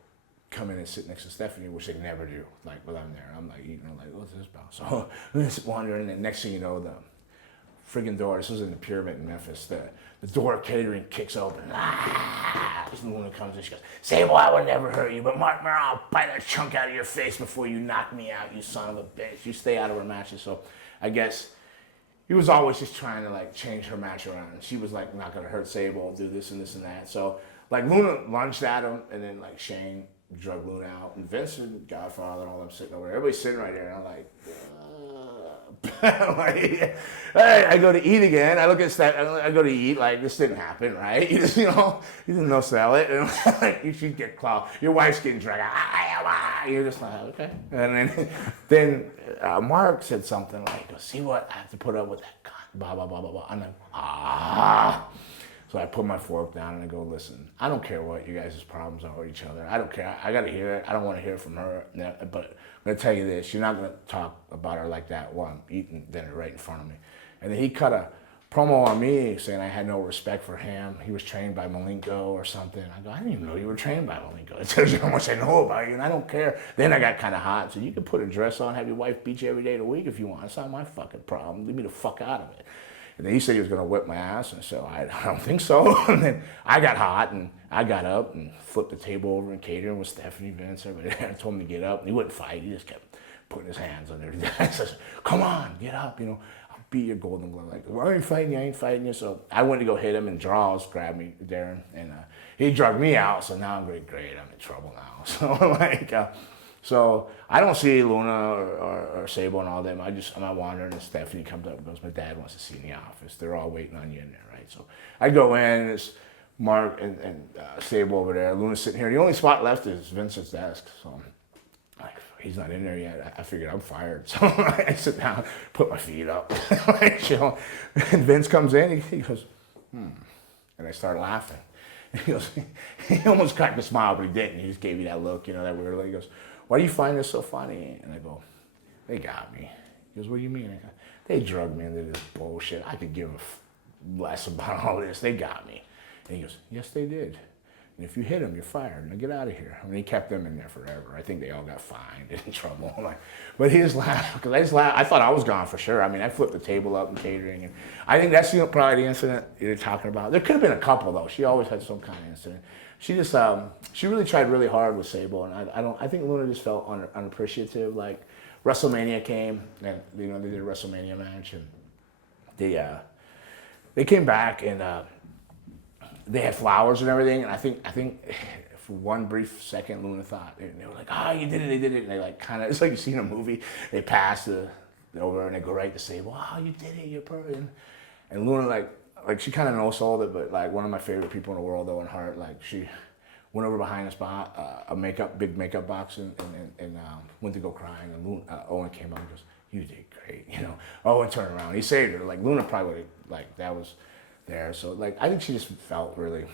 come in and sit next to Stephanie, which they never do. Like, when I'm there, I'm like eating, I'm like, what's this about? So I'm just wandering, and next thing you know, the friggin' door, this was in the Pyramid in Memphis, the door of catering kicks open. Luna comes in, she goes, Sable, I would never hurt you, but Mark Merrill, I'll bite a chunk out of your face before you knock me out, you son of a bitch. You stay out of her matches. So I guess he was always just trying to like change her match around. And she was like, not gonna hurt Sable, do this and this and that. So like Luna lunged at him, and then like Shane drug Luna out, and Vince and Godfather and all them sitting over there. Everybody's sitting right there, and I'm like, like, hey, I go to eat again. I look at Steph, I go to eat, like, this didn't happen, right? You just, you didn't no sell it. And like, you should get clout. Your wife's getting dragged out. You're just like, okay. And then Mark said something like, see what? I have to put up with that cunt, blah, blah, blah, blah, blah. I'm like, So I put my fork down and I go, listen, I don't care what you guys' problems are with each other. I don't care. I got to hear it. I don't want to hear it from her. But I'm going to tell you this. You're not going to talk about her like that while I'm eating dinner right in front of me. And then he cut a promo on me saying I had no respect for him. He was trained by Malenko or something. I go, I didn't even know you were trained by Malenko. It tells you how much I know about you, and I don't care. Then I got kind of hot. So you can put a dress on, have your wife beat you every day of the week if you want. It's not my fucking problem. Leave me the fuck out of it. And then he said he was going to whip my ass, and so I don't think so. And then I got hot, and I got up and flipped the table over in catering with Stephanie, Vince, everybody there. I told him to get up, and he wouldn't fight. He just kept putting his hands on there. I says, come on, get up, I'll beat your Golden Glove. Like, well, I ain't fighting you. So I went to go hit him, and Draws grabbed me, Darren, and he drugged me out, so now I'm great, I'm in trouble now. So, so I don't see Luna or Sable and all them. I'm out wandering, and Stephanie comes up and goes, my dad wants to see you in the office. They're all waiting on you in there, right? So I go in, and it's Mark and Sable over there. Luna's sitting here. The only spot left is Vince's desk. So like, he's not in there yet. I figured I'm fired. So I sit down, put my feet up, like, chill. And Vince comes in, he goes, And I start laughing. And he goes, he almost cracked a smile, but he didn't. He just gave me that look, that weird look. He goes, why do you find this so funny? And I go, they got me. He goes, what do you mean? I go, they drugged me into this bullshit. I could give a less about all this. They got me. And he goes, yes, they did. And if you hit them, you're fired. Now get out of here. I mean, he kept them in there forever. I think they all got fined and in trouble. But he just laughed, because I just laughed. I thought I was gone for sure. I mean, I flipped the table up in catering. And I think that's probably the incident you're talking about. There could have been a couple, though. She always had some kind of incident. She just, she really tried really hard with Sable. And I think Luna just felt unappreciative. Like, WrestleMania came, and, they did a WrestleMania match. And they came back, and they had flowers and everything, and I think for one brief second, Luna thought, and they were like, you did it, they did it, and they like kind of, it's like you see in a movie, they pass over and they go right to Sable, you did it, you're perfect. And Luna like she kind of no-sold it, but like one of my favorite people in the world, Owen Hart, like she went over behind a spot, big makeup box, and went to go crying, and Owen came up and goes, you did great, Owen turned around, he saved her, like Luna probably would have, like that was there. So like I think she just felt really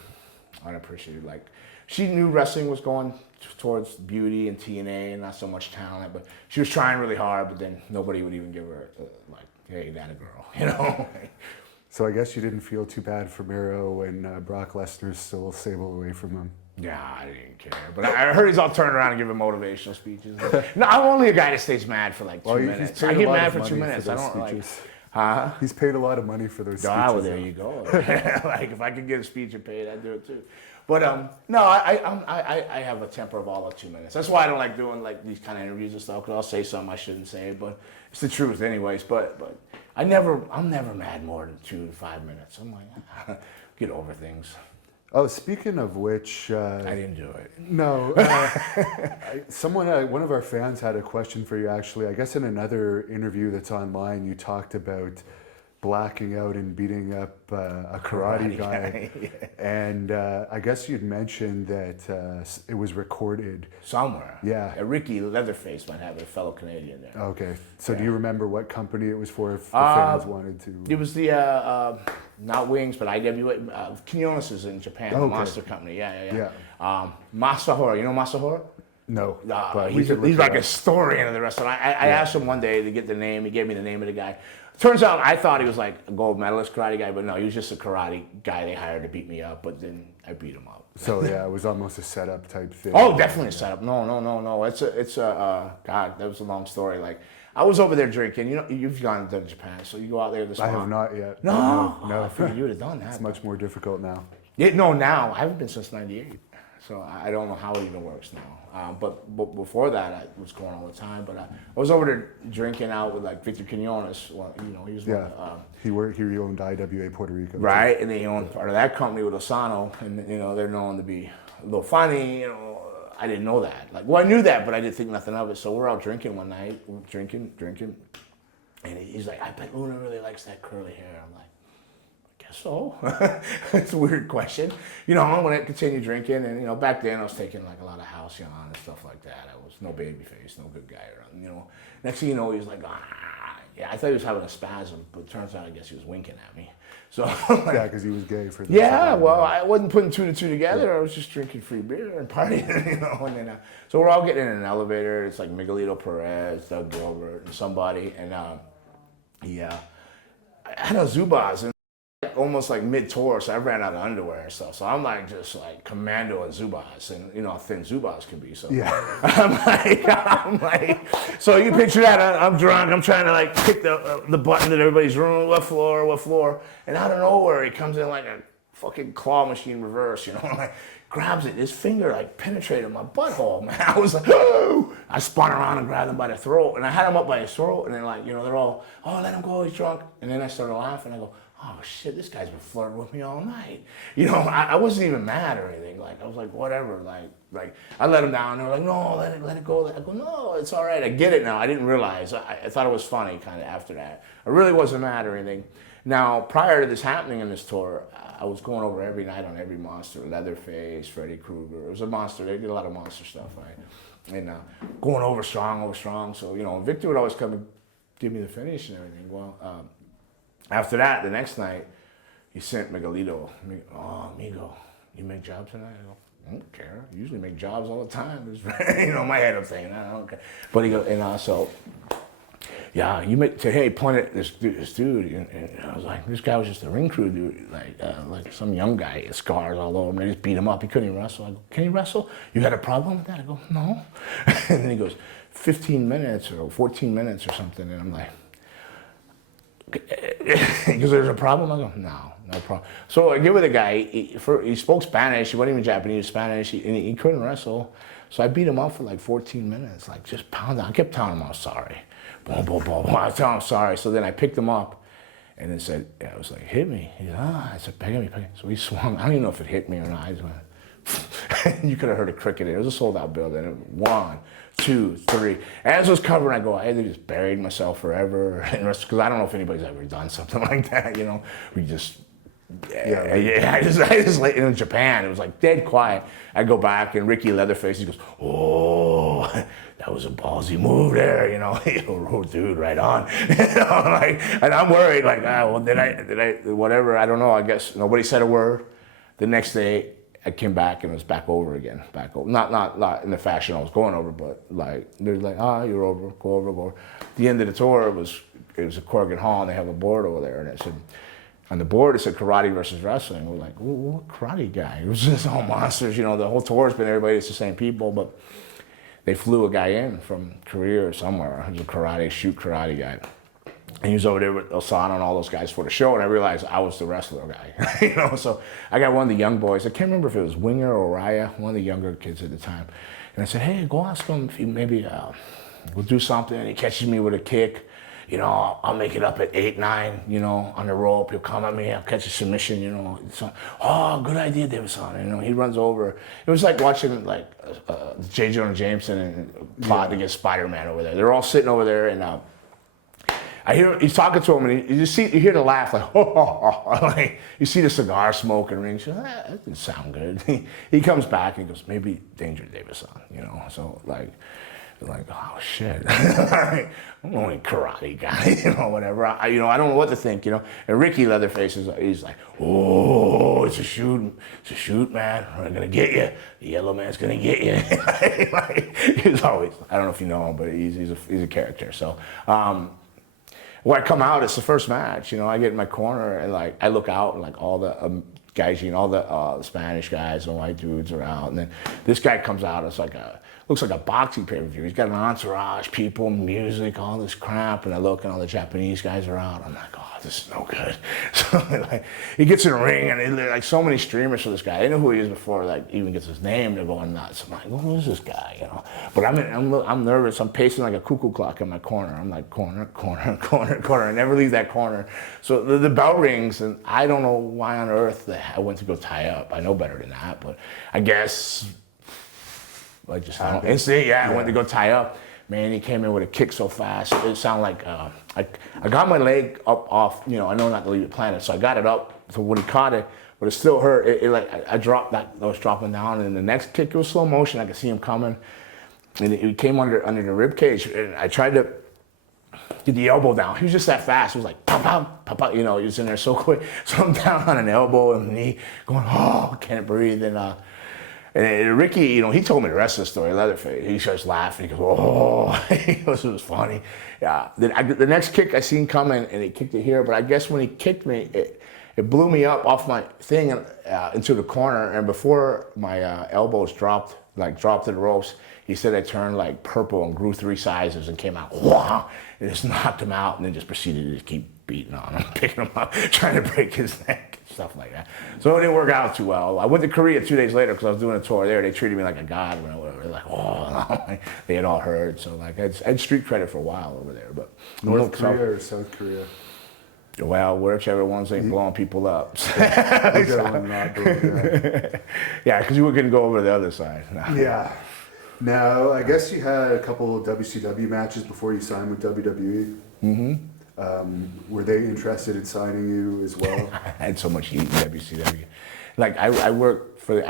unappreciated. Like, she knew wrestling was going towards beauty and TNA and not so much talent, but she was trying really hard, but then nobody would even give her, like, hey, that a girl, you know? So I guess you didn't feel too bad for Miro when Brock Lesnar stole Sable away from him. Yeah, I didn't care. But I heard he's all turned around and giving motivational speeches. No, I'm only a guy that stays mad for like 2 minutes. I get mad for 2 minutes. I don't speeches. Like, He's paid a lot of money for those speeches. Well, there you go. Like, if I could get a speech and paid, I'd do it too. But no, I have a temper of all of 2 minutes. That's why I don't like doing like these kind of interviews and stuff, because I'll say something I shouldn't say, but it's the truth anyways. But I'm never mad more than 2 to 5 minutes. I'm like, get over things. Oh, speaking of which, I didn't do it. No, one of our fans had a question for you. Actually, I guess in another interview that's online, you talked about blacking out and beating up a karate guy, yeah. And I guess you'd mentioned that it was recorded somewhere. Yeah, Ricky Leatherface might have a fellow Canadian there. Okay, so do you remember what company it was for? If the fans wanted to, it was the not Wings, but IWA. Quinones is in Japan, the monster company. Yeah. Masahiro, you know Masahiro? No, but he's like a historian of the restaurant. I asked him one day to get the name. He gave me the name of the guy. Turns out I thought he was like a gold medalist karate guy, but no, he was just a karate guy they hired to beat me up, but then I beat him up. So yeah, it was almost a setup type thing. Oh, definitely a setup. No. It's a God, that was a long story. Like, I was over there drinking. You know, you've gone to Japan, so you go out there this month. I have not yet. No. I figured you would have done that. It's much more difficult now. Now. I haven't been since '98. So I don't know how it even works now. But before that, I was going all the time. But I was over there drinking out with like Victor Quinones. Well, you know, he was he owned IWA Puerto Rico. Right, and they owned part of that company with Osano, and you know they're known to be a little funny. You know, I didn't know that. Like, well, I knew that, but I didn't think nothing of it. So we're out drinking one night, drinking, and he's like, "I bet Luna really likes that curly hair." I'm like, so it's a weird question, you know. When I continued drinking, and you know, back then I was taking like a lot of Halcyon and stuff like that. I was no baby face, no good guy around, you know. Next thing you know, he was like, yeah, I thought he was having a spasm, but it turns out I guess he was winking at me. So yeah, because he was gay for this. Yeah, well, I wasn't putting 2 to 2 together. Yeah. I was just drinking free beer and partying, you know. And then so we're all getting in an elevator. It's like Miguelito Perez, Doug Gilbert, and somebody, and I had a Zubaz. And almost like mid-tour, so I ran out of underwear and stuff. So I'm like just like commando and Zubaz, and you know how thin Zubaz can be. So yeah, I'm like, so you picture that? I'm drunk. I'm trying to like pick the button at everybody's room. What floor? And out of nowhere, he comes in like a fucking claw machine reverse. You know, like grabs it. His finger like penetrated my butthole. Man, I was like, oh! I spun around and grabbed him by the throat, and I had him up by his throat, and then like, you know, they're all, oh, let him go, he's drunk. And then I started laughing. I go, oh shit, this guy's been flirting with me all night. You know, I wasn't even mad or anything. Like, I was like, whatever. Like I let him down. They were like, no, let it go. I go, no, it's all right. I get it now. I didn't realize. I thought it was funny kind of after that. I really wasn't mad or anything. Now, prior to this happening in this tour, I was going over every night on every monster. Leatherface, Freddy Krueger. It was a monster. They did a lot of monster stuff, right? And going over strong. So, you know, Victor would always come and give me the finish and everything. Well, after that, the next night, he sent Miguelito. Oh, amigo, you make jobs tonight? I go, I don't care. I usually make jobs all the time. You know, my head I'm saying, I don't care. But he goes, and so, yeah, you hey, point at this dude. And I was like, this guy was just a ring crew dude, like some young guy, with scars all over him. They just beat him up. He couldn't even wrestle. I go, can he wrestle? You had a problem with that? I go, no. And then he goes, 15 minutes or 14 minutes or something. And I'm like, because there's a problem? I go, no problem. So I get with a guy, he spoke Spanish, he wasn't even Japanese, Spanish, and he couldn't wrestle. So I beat him up for like 14 minutes, like just pounding. I kept telling him I was sorry. Boom, boom, boom. I was telling him sorry. So then I picked him up and then said, I was like, hit me. He said, I said, peg me. So he swung. I don't even know if it hit me or not. I just went, you could have heard a cricket. It was a sold out building. 1, 2, 3. As I was covering, I go, I either just buried myself forever, because I don't know if anybody's ever done something like that, you know. We just, I just like, in Japan, it was like dead quiet. I go back and Ricky Leatherface, he goes, oh, that was a ballsy move there, you know. Oh, dude, right on. You know, like, and I'm worried, like, well, did I, whatever, I don't know. I guess nobody said a word. The next day, I came back and it was back over again, back over. Not in the fashion I was going over, but like they're like, you're over, go over, go over. At the end of the tour, it was a Corrigan Hall, and they have a board over there, and it said, on the board it said karate versus wrestling. We're like, what karate guy? It was just all monsters, you know. The whole tour's been everybody, it's the same people, but they flew a guy in from Korea or somewhere. He was a shoot karate guy. And he was over there with Osana and all those guys for the show, and I realized I was the wrestler guy, you know. So I got one of the young boys. I can't remember if it was Winger or Raya, one of the younger kids at the time. And I said, hey, go ask him if he maybe we'll do something. And he catches me with a kick. You know, I'll make it up at 8, 9, you know, on the rope. He'll come at me. I'll catch a submission, you know. So, good idea, Davidson. You know, he runs over. It was like watching like J. Jonah Jameson and plot against Spider-Man over there. They're all sitting over there, and I hear he's talking to him, and you hear the laugh, like, like you see the cigar smoke and ring. That didn't sound good. He comes back and he goes, maybe Danger Davidson, you know. So like, oh shit, I'm only a karate guy, you know, whatever. I don't know what to think, you know. And Ricky Leatherface he's like, oh, it's a shoot, man. We're gonna get you. The yellow man's gonna get you. Like, he's always, I don't know if you know him, but he's a character. So. When I come out, it's the first match. You know, I get in my corner and like I look out and like all the guys, you know, all the Spanish guys and white dudes are out, and then this guy comes out. It's like looks like a boxing pay-per-view. He's got an entourage, people, music, all this crap, and I look and all the Japanese guys are out. I'm like, oh, this is no good. So like, he gets in the ring and like so many streamers for this guy. I know who he is before like even gets his name. They're going nuts. I'm like, well, who is this guy? You know. But I'm nervous. I'm pacing like a cuckoo clock in my corner. I'm like corner. I never leave that corner. So the bell rings, and I don't know why on earth I went to go tie up. I know better than that, but I guess. I just instantly, I went to go tie up. Man, he came in with a kick so fast. It sounded like I got my leg up off. You know, I know not to leave it planted, so I got it up. So when he caught it, but it still hurt. It like I dropped that. I was dropping down, and the next kick it was slow motion. I could see him coming, and it came under the rib cage. And I tried to get the elbow down. He was just that fast. It was like pop, pop, pop, pop. You know, he was in there so quick. So I'm down on an elbow and knee, going, oh, can't breathe, and Ricky, you know, he told me the rest of the story, Leatherface. He starts laughing. He goes, oh, he goes, it was funny. Yeah. The next kick I seen coming, and he kicked it here. But I guess when he kicked me, it blew me up off my thing into the corner. And before my elbows dropped to the ropes, he said I turned like purple and grew 3 sizes and came out, wow, and just knocked him out, and then just proceeded to just keep beating on him, picking him up, trying to break his neck, and stuff like that. So it didn't work out too well. I went to Korea 2 days later because I was doing a tour there. They treated me like a god, or whatever. They're like, oh, they had all heard. So like I had street credit for a while over there. But North Korea or South Korea? Well, whichever ones ain't blowing people up. Yeah, because you couldn't go over to the other side. No. Yeah. Now, I guess you had a couple of WCW matches before you signed with WWE. Mm-hmm. Were they interested in signing you as well? I had so much heat in WCW. Like I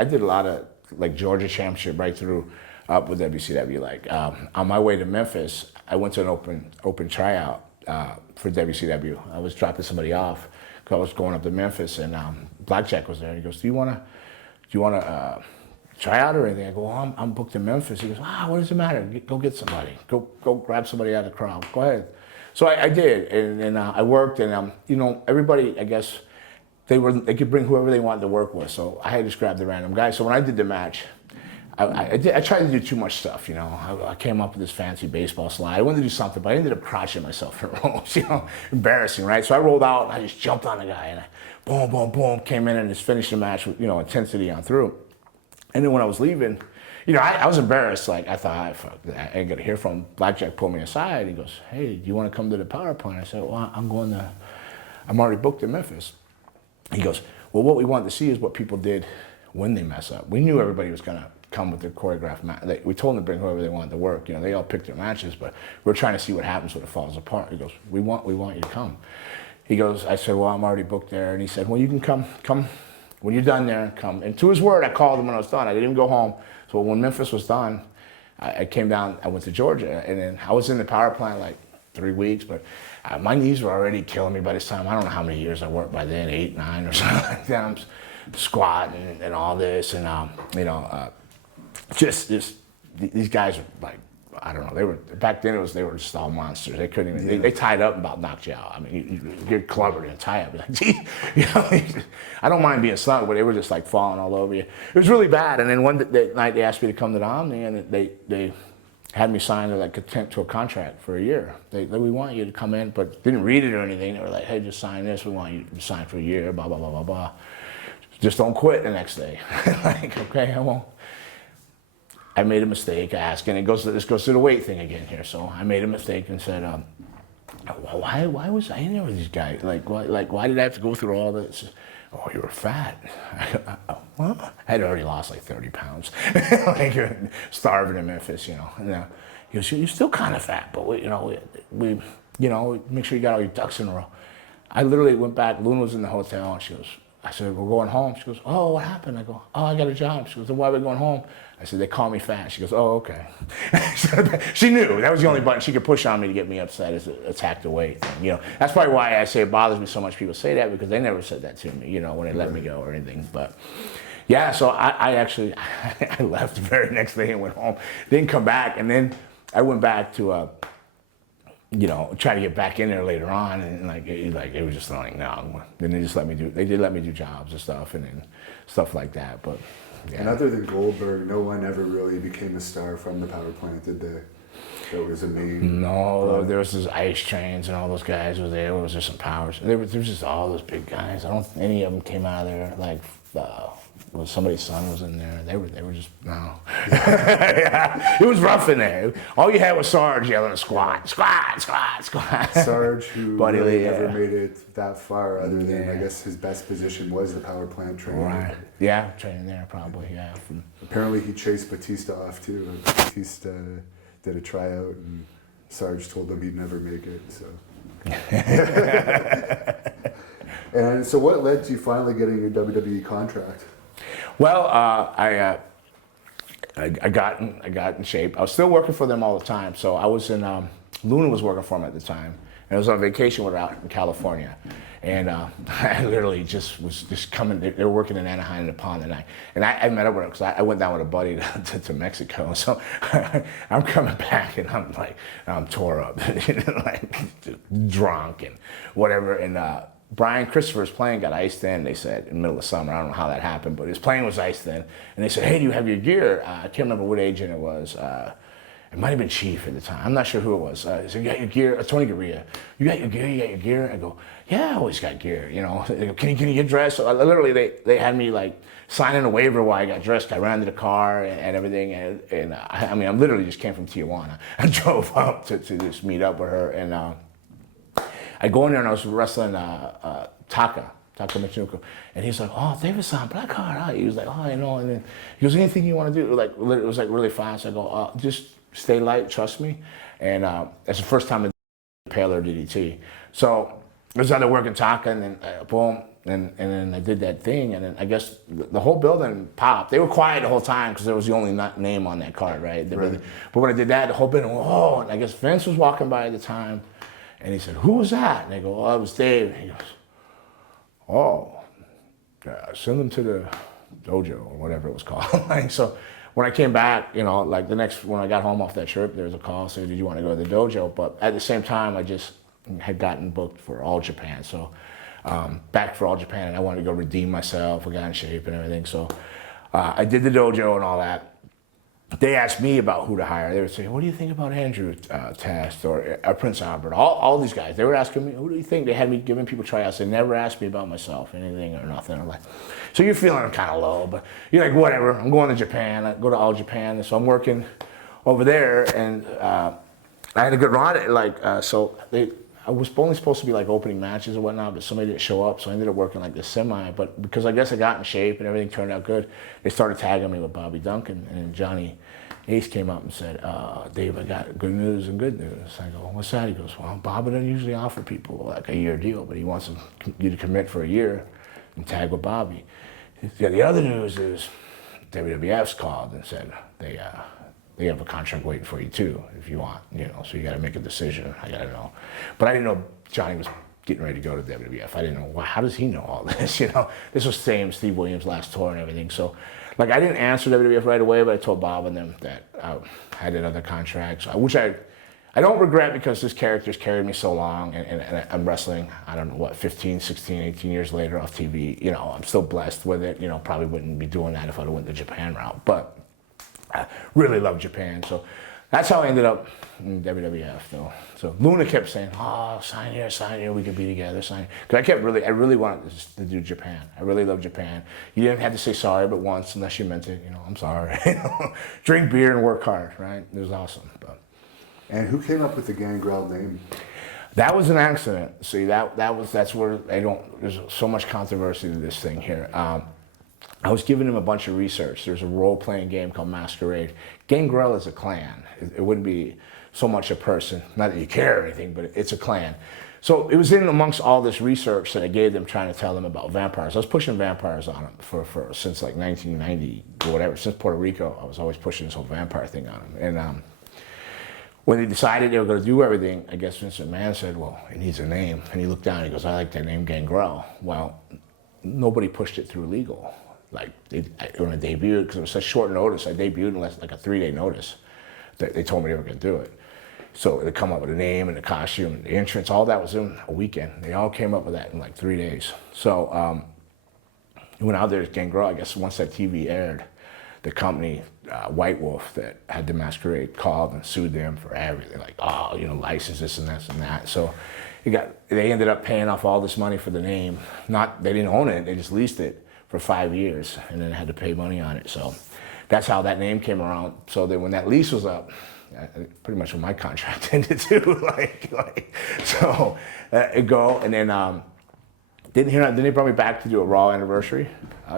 did a lot of like Georgia Championship right through up with WCW. Like on my way to Memphis, I went to an open tryout for WCW. I was dropping somebody off because I was going up to Memphis, and Blackjack was there. He goes, "Do you want to try out or anything?" I go, well, I'm booked in Memphis. He goes, what does it matter? Go get somebody. Go grab somebody out of the crowd. Go ahead. So I did, and I worked, and you know, everybody, I guess, they could bring whoever they wanted to work with. So I had just grabbed the random guy. So when I did the match, I tried to do too much stuff, you know. I came up with this fancy baseball slide. I wanted to do something, but I ended up crotching myself in ropes, you know, embarrassing, right? So I rolled out, and I just jumped on the guy, and I boom, boom, boom, came in and just finished the match with, you know, intensity on through. And then when I was leaving, you know, I was embarrassed. Like, I thought, fuck, I ain't gonna hear from him. Blackjack pulled me aside. He goes, hey, do you want to come to the Power Plant? I said, well, I'm already booked in Memphis. He goes, well, what we want to see is what people did when they mess up. We knew everybody was gonna come with their choreographed match. We told them to bring whoever they wanted to work. You know, they all picked their matches, but we're trying to see what happens when it falls apart. He goes, we want you to come. He goes, I said, well, I'm already booked there. And he said, well, you can come. When you're done there, come. And to his word, I called him when I was done. I didn't even go home. So when Memphis was done, I came down, I went to Georgia, and then I was in the Power Plant like 3 weeks, but my knees were already killing me by this time. I don't know how many years I worked by then, 8, 9 or something like that. squat and all this, and you know, these guys are like, I don't know. They were back then. They were just all monsters. They couldn't even. They tied up and about knocked you out. I mean, you get clubbered and tie up. You're like, gee, you know. I don't mind being stung, but they were just like falling all over you. It was really bad. And then one night they asked me to come to the Omni, and they had me sign like to a contract for a year. We want you to come in, but didn't read it or anything. They were like, hey, just sign this. We want you to sign for a year. Blah blah blah blah blah. Just don't quit the next day. Like, okay, I won't. I made a mistake asking. This goes to the weight thing again here. So I made a mistake and said, why was I in there with these guys? Like why did I have to go through all this? Oh, you were fat. What? I had already lost like 30 pounds. Like starving in Memphis, you know. And, he goes, you're still kind of fat, but we make sure you got all your ducks in a row. I literally went back. Luna was in the hotel, and she goes, I said, we're going home. She goes, oh, what happened? I go, oh, I got a job. She goes, then why are we going home? I said, they call me fat. She goes, oh, okay. She knew. That was the only button she could push on me to get me upset, is attack the weight thing. You know, that's probably why I say it bothers me so much people say that, because they never said that to me, you know, when they let me go or anything. But yeah, so I actually, I left the very next day and went home. Didn't come back. And then I went back to, you know, try to get back in there later on, and it was just like, no. Then they just let me do jobs and stuff, and then stuff like that. But yeah. And other than Goldberg, no one ever really became a star from the Power Plant, did they? That was a main. No, there was those Ice Trains and all those guys were there. Was there some Powers? There was just all those big guys. I don't think any of them came out of there. Like, well, somebody's son was in there. They were just, no. Yeah, it was rough in there. All you had was Sarge yelling, squat, squat, squat, squat. Sarge, who Buddy really Lee, never made it that far, other than, I guess, his best position was the Power Plant training. Right. Yeah, training there probably, yeah. Apparently he chased Batista off too. Batista did a tryout, and Sarge told him he'd never make it, so. And so what led to you finally getting your WWE contract? Well, I got in shape. I was still working for them all the time. So I was in, Luna was working for them at the time. And I was on vacation with her out in California. And I literally was coming, they were working in Anaheim in the Pond, and I met up with her because I went down with a buddy to Mexico. So I'm coming back, and I'm tore up, like drunk and whatever. And Brian Christopher's plane got iced in, they said, in the middle of summer. I don't know how that happened, but his plane was iced in. And they said, hey, do you have your gear? I can't remember what agent it was. It might have been Chief at the time. I'm not sure who it was. He said, you got your gear? Tony Garea. You got your gear? I go, yeah, I always got gear, you know. They go, can you get dressed? So literally, they had me like signing a waiver while I got dressed. I ran to the car and everything. And I mean, I literally just came from Tijuana. I drove up to just meet up with her. And I go in there and I was wrestling Taka Michinoku, and he's like, oh, David-san, Blackheart, huh? He was like, oh, you know, and then he goes, anything you want to do? Like, it was like really fast. I go, just stay light, trust me. And that's the first time I did Paler DDT. So I was out there working Taka, and then boom, and then I did that thing, and then I guess the whole building popped. They were quiet the whole time because there was the only name on that card, right? But when I did that, the whole building went, oh, and I guess Vince was walking by at the time. And he said, who was that? And they go, oh, it was Dave. And he goes, oh, send him to the dojo or whatever it was called. So when I came back, you know, like when I got home off that trip, there was a call saying, did you want to go to the dojo? But at the same time, I just had gotten booked for All Japan. So back for All Japan, and I wanted to go redeem myself. I got in shape and everything. So I did the dojo and all that. They asked me about who to hire. They would say, what do you think about Andrew Tast or Prince Albert? All these guys, they were asking me, who do you think? They had me giving people tryouts. They never asked me about myself, anything or nothing. I'm like, so you're feeling kind of low, but you're like, whatever. I'm going to Japan. I go to All Japan. And so I'm working over there, and I had a good run. I was only supposed to be like opening matches and whatnot, but somebody didn't show up, so I ended up working like the semi. But because I guess I got in shape and everything turned out good, they started tagging me with Bobby Duncan, and Johnny Ace came up and said, Dave, I got good news and good news. I go, what's that? He goes, well, Bobby doesn't usually offer people like a year deal, but he wants you to commit for a year and tag with Bobby. Yeah, the other news is WWF's called and said they have a contract waiting for you too, if you want, you know, so you got to make a decision. I got to know. But I didn't know Johnny was getting ready to go to WWF. I didn't know, well, how does he know all this? You know, this was Steve Williams' last tour and everything. So, like, I didn't answer WWF right away, but I told Bob and them that I had another contract, which I don't regret, because this character's carried me so long, and I'm wrestling, I don't know what, 15, 16, 18 years later off TV. You know, I'm still blessed with it. You know, probably wouldn't be doing that if I'd went the Japan route, but I really love Japan. So that's how I ended up in WWF, though. So Luna kept saying, "Oh, sign here, we could be together, sign." Because I really wanted to do Japan. I really love Japan. You didn't have to say sorry but once, unless you meant it. You know, I'm sorry. Drink beer and work hard, right? It was awesome. But. And who came up with the Gangrel name? That was an accident. See, that's where there's so much controversy to this thing here. I was giving him a bunch of research. There's a role-playing game called Masquerade. Gangrel is a clan. It wouldn't be so much a person. Not that you care or anything, but it's a clan. So it was in amongst all this research that I gave them, trying to tell them about vampires. I was pushing vampires on them since like 1990 or whatever. Since Puerto Rico, I was always pushing this whole vampire thing on them. And when they decided they were going to do everything, I guess Vince McMahon said, "Well, it needs a name." And he looked down and he goes, "I like that name, Gangrel." Well, nobody pushed it through legal. Like, when I debuted, because it was such short notice, I debuted in less like a 3-day notice. They told me they were going to do it. So they come up with a name and the costume and the entrance, all that was in a weekend. They all came up with that in like 3 days. So went out there as Gangrel. I guess once that TV aired, the company, White Wolf, that had the Masquerade, called and sued them for everything. Like, oh, you know, license this and this and that. So they ended up paying off all this money for the name. They didn't own it, they just leased it for 5 years, and then had to pay money on it. So that's how that name came around. So then when that lease was up, pretty much when my contract ended too, so it go, and then then they brought me back to do a Raw anniversary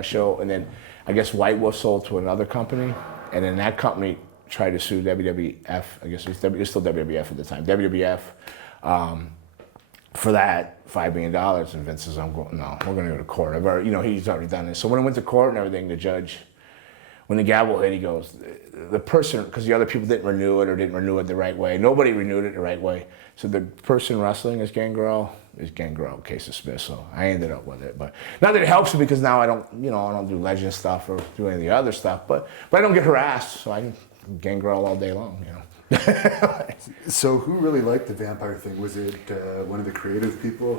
show, and then I guess White Wolf sold to another company, and then that company tried to sue WWF. I guess it was still WWF at the time. WWF. For that $5 million, and Vince says, "No, we're going to go to court." He's already done this. So when I went to court and everything, the judge, when the gavel hit, he goes, the person, because the other people didn't renew it or didn't renew it the right way. Nobody renewed it the right way. So the person wrestling as Gangrel is Gangrel, case dismissed. So I ended up with it, but not that it helps me, because now I don't do legend stuff or do any of the other stuff, but I don't get harassed, so I can Gangrel all day long, So who really liked the vampire thing? Was it one of the creative people?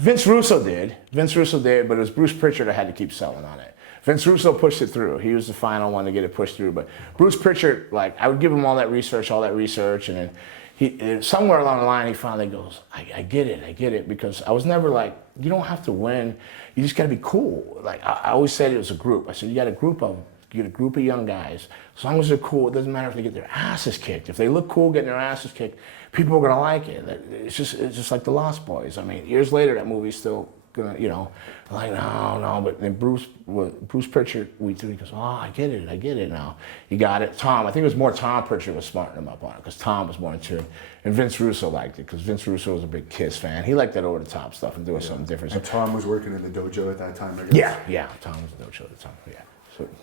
Vince Russo did, but it was Bruce Pritchard that had to keep selling on it. Vince Russo pushed it through. He was the final one to get it pushed through. But Bruce Pritchard, like, I would give him all that research, and then he somewhere along the line, he finally goes, I get it, because I was never like, you don't have to win, you just got to be cool. Like, I always said it was a group. I said, you get a group of young guys. As long as they're cool, it doesn't matter if they get their asses kicked. If they look cool getting their asses kicked, people are gonna like it. It's just like the Lost Boys. I mean, years later, that movie's still gonna, like, no. But then Bruce Pritchard, he goes, "Oh, I get it now. You got it." Tom, I think it was more Tom Pritchard was smarting him up on it, because Tom was more into it. And Vince Russo liked it, because Vince Russo was a big Kiss fan. He liked that over the top stuff and doing something different. And Tom was working in the dojo at that time, I guess? Yeah, Tom was in the dojo at the time, yeah.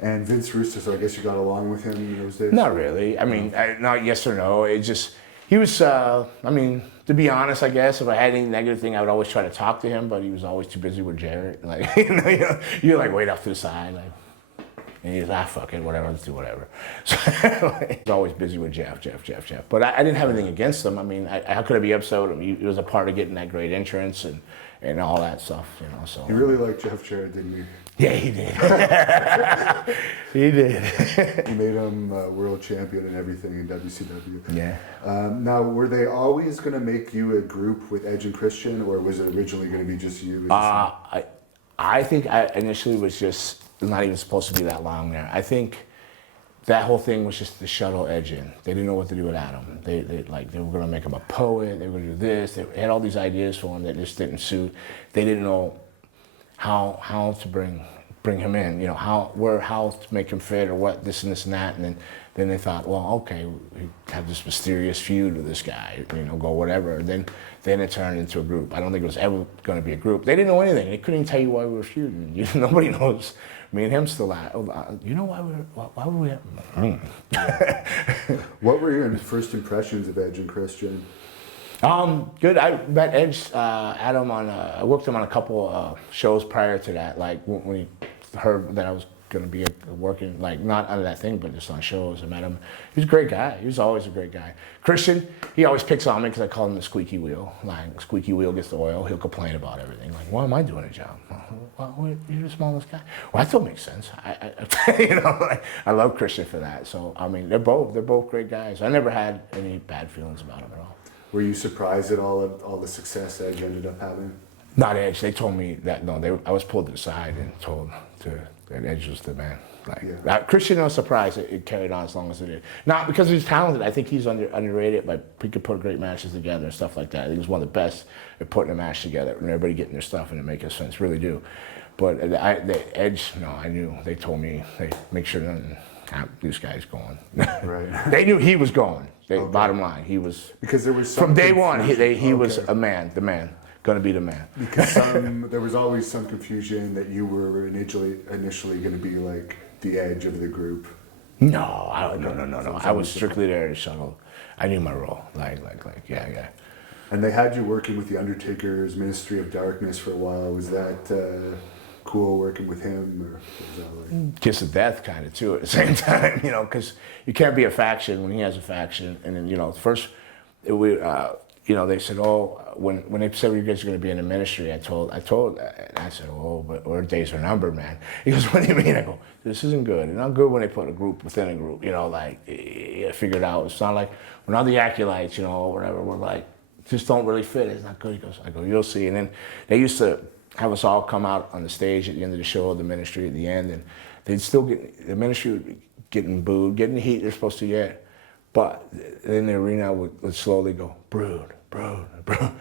And Vince Russo, so I guess you got along with him in those days? Not really. I mean, not yes or no. He was, to be honest, I guess, if I had any negative thing, I would always try to talk to him, but he was always too busy with Jarrett. Like, you're like wait off to the side, like, and he's fuck it, whatever, let's do whatever. So he's always busy with Jeff. But I didn't have anything against him. I mean, how could I be upset with him? He was a part of getting that great entrance and all that stuff, so. You really liked Jeff Jarrett, didn't you? Yeah, he did. He did. You made him world champion and everything in WCW. Yeah. Now, were they always going to make you a group with Edge and Christian, or was it originally going to be just you? I think I initially was just not even supposed to be that long there. I think that whole thing was just to shuttle Edge in. They didn't know what to do without him. They were going to make him a poet. They were going to do this. They had all these ideas for him that just didn't suit. They didn't know how to bring him in, how to make him fit, or what, this and that, and then they thought, well, okay, we have this mysterious feud with this guy, go whatever, and then it turned into a group. I don't think it was ever going to be a group. They didn't know anything. They couldn't even tell you why we were feuding. Nobody knows. Me and him still at. Why were we? What were your first impressions of Edge and Christian? Good. I met Edge, Adam on. I worked him on a couple shows prior to that. Like when he heard that I was gonna be working, like not on that thing, but just on shows. I met him. He was a great guy. He was always a great guy. Christian, he always picks on me because I call him the squeaky wheel. Like squeaky wheel gets the oil. He'll complain about everything. Like, why am I doing a job? Well, you're the smallest guy. Well, that don't make sense. I love Christian for that. So I mean, they're both great guys. I never had any bad feelings about them at all. Were you surprised at all the success Edge ended up having? Not Edge. They told me that I was pulled to the side and told that Edge was the man. Christian, I was surprised it carried on as long as it did. Not because he's talented. I think he's underrated, but he could put great matches together and stuff like that. I think he's one of the best at putting a match together and everybody getting their stuff and it making sense. Really do. But the Edge, no, I knew. They told me, hey, make sure this guy's going. Right. They knew he was going. Bottom line, he was. Because there was from day one, he was a man, the man. Going to be the man. Because there was always some confusion that you were initially going to be like the Edge of the group. No. I was strictly there to shuttle. I knew my role. Yeah. And they had you working with the Undertaker's Ministry of Darkness for a while. Was that cool working with him, or was that like kiss of death kind of too at the same time? Because you can't be a faction when he has a faction. And then first they said, oh, when they said you guys are going to be in the ministry, I said, oh, but our days are numbered, man. He goes, what do you mean? I go, this isn't good. It's not good when they put a group within a group, figure it out. It's not like, we're not the acolytes, whatever. We're like, just don't really fit. It's not good. He goes, I go, you'll see. And then they used to have us all come out on the stage at the end of the show, the ministry at the end, and they'd still the ministry would be getting booed, getting the heat they're supposed to get. But then the arena would slowly go, brood. And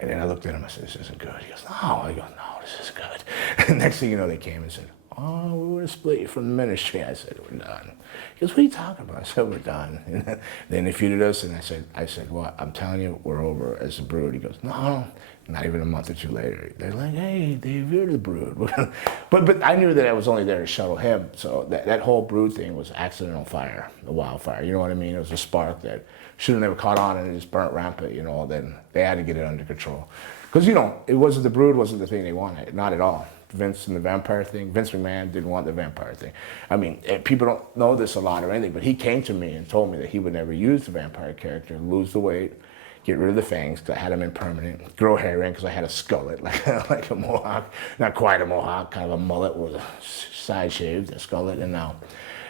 then I looked at him, I said, this isn't good. He goes, no. I go, no, this is good. And next thing you know, they came and said, oh, we want to split you from the ministry. I said, we're done. He goes, what are you talking about? I said, we're done. And then they feuded us, and I said, well, I'm telling you, we're over as a brood. He goes, no. Not even a month or two later, they're like, hey, you're the brood. But I knew that I was only there to shuttle him. So that whole brood thing was accidental fire, a wildfire. You know what I mean? It was a spark that should have never caught on and it just burnt rampant, Then they had to get it under control. Because, it wasn't the brood wasn't the thing they wanted, not at all. Vince and the vampire thing, Vince McMahon didn't want the vampire thing. I mean, people don't know this a lot or anything, but he came to me and told me that he would never use the vampire character, lose the weight, get rid of the fangs, because I had them in permanent, grow hair in, because I had a skullet, like a mohawk, not quite a mohawk, kind of a mullet with a side shaved, a skullet, and now,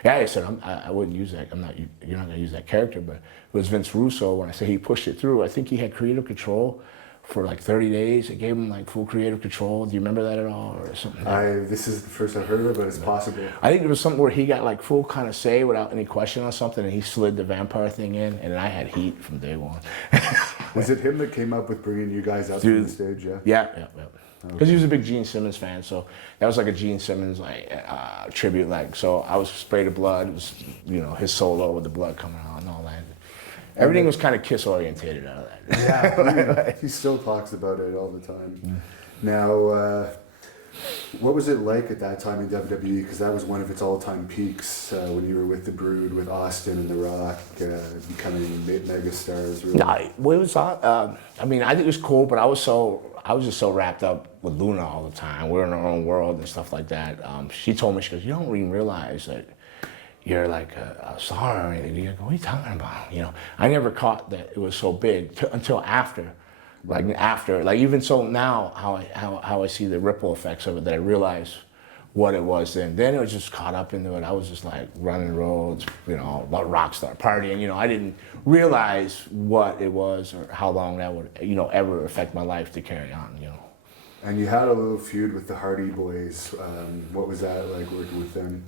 I said, I wouldn't use that, you're not going to use that character, but it was Vince Russo, when I say he pushed it through, I think he had creative control for like 30 days. It gave him like full creative control. Do you remember that at all, or something? This is the first I've heard of it, but it's possible. I think there was something where he got like full kind of say without any question on something, and he slid the vampire thing in, and I had heat from day one. Was it him that came up with bringing you guys up to the stage? Yeah. Yeah. Because he was a big Gene Simmons fan, so that was like a Gene Simmons tribute. So I was sprayed of blood. It was his solo with the blood coming out and all that. Everything was kind of Kiss orientated out of that. Yeah, he still talks about it all the time. Now, what was it like at that time in WWE? Because that was one of its all-time peaks when you were with the Brood, with Austin and The Rock becoming megastars. Really. It was. I think it was cool, but I was just so wrapped up with Luna all the time. We're in our own world and stuff like that. She told me, she goes, you don't even realize that you're like a star or anything. You go, what are you talking about? I never caught that it was so big until after. Even so now, how I see the ripple effects of it, that I realize what it was then. Then it was just caught up into it. I was just like running roads, rock star partying. I didn't realize what it was or how long that would, ever affect my life to carry on. And you had a little feud with the Hardy Boys. What was that like working with them?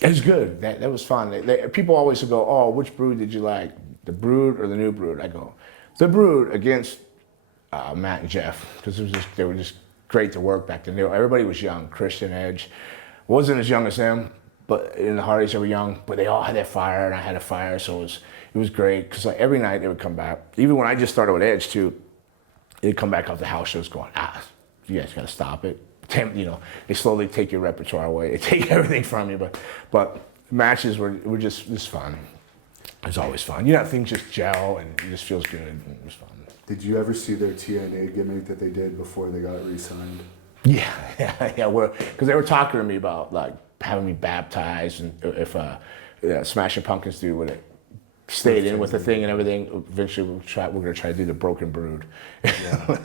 It was good. That was fun. People always go, oh, which Brood did you like, the Brood or the new Brood? I go, the Brood against Matt and Jeff, because they were just great to work back then. Everybody was young. Christian, Edge wasn't as young as them, but in the Hardys they were young. But they all had that fire, and I had a fire, so it was great. Because every night they would come back. Even when I just started with Edge too, they'd come back off the house shows going, you guys got to stop it. They slowly take your repertoire away. They take everything from you, but matches were just fun. It's always fun. You know, things just gel and it just feels good and it's fun. Did you ever see their TNA gimmick that they did before they got re-signed? Yeah. Because they were talking to me about like having me baptized, and if Smashing Pumpkins dude would have stayed in with the thing and everything. Eventually, we're gonna try to do the Broken Brood. Yeah.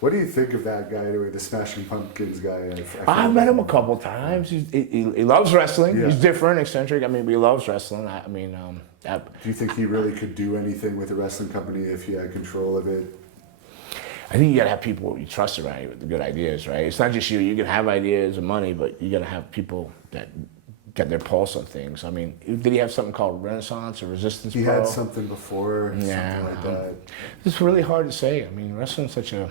What do you think of that guy anyway, the Smashing Pumpkins guy? I've met him a couple times. He loves wrestling. Yeah. He's different, eccentric. I mean, he loves wrestling. Do you think he really could do anything with a wrestling company if he had control of it? I think you gotta have people you trust around you with the good ideas, right? It's not just you. You can have ideas and money, but you gotta have people that get their pulse on things. I mean, did he have something called Renaissance or Resistance? He Pro? had something before, something like that. It's really hard to say. I mean, wrestling's such a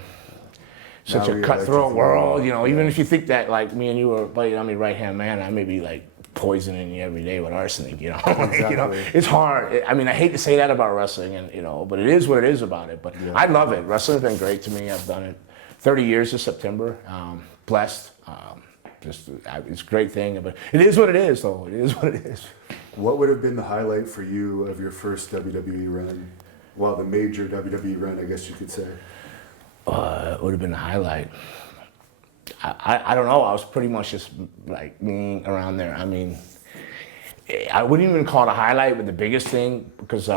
cutthroat like world. You know, even if you think that like me and you are, I'm your right hand man, I may be like poisoning you every day with arsenic. You know, Exactly. you know, it's hard. I mean, I hate to say that about wrestling, and you know, but it is what it is about it. But I love it. Wrestling's been great to me. I've done it 30 years this September. Blessed. It's a great thing, but it is what it is, though. It is what it is. What would have been the highlight for you of your first WWE run? Well, the major WWE run, I guess you could say. It would have been the highlight. I don't know. I was pretty much just like around there. I mean, I wouldn't even call it a highlight, but the biggest thing, because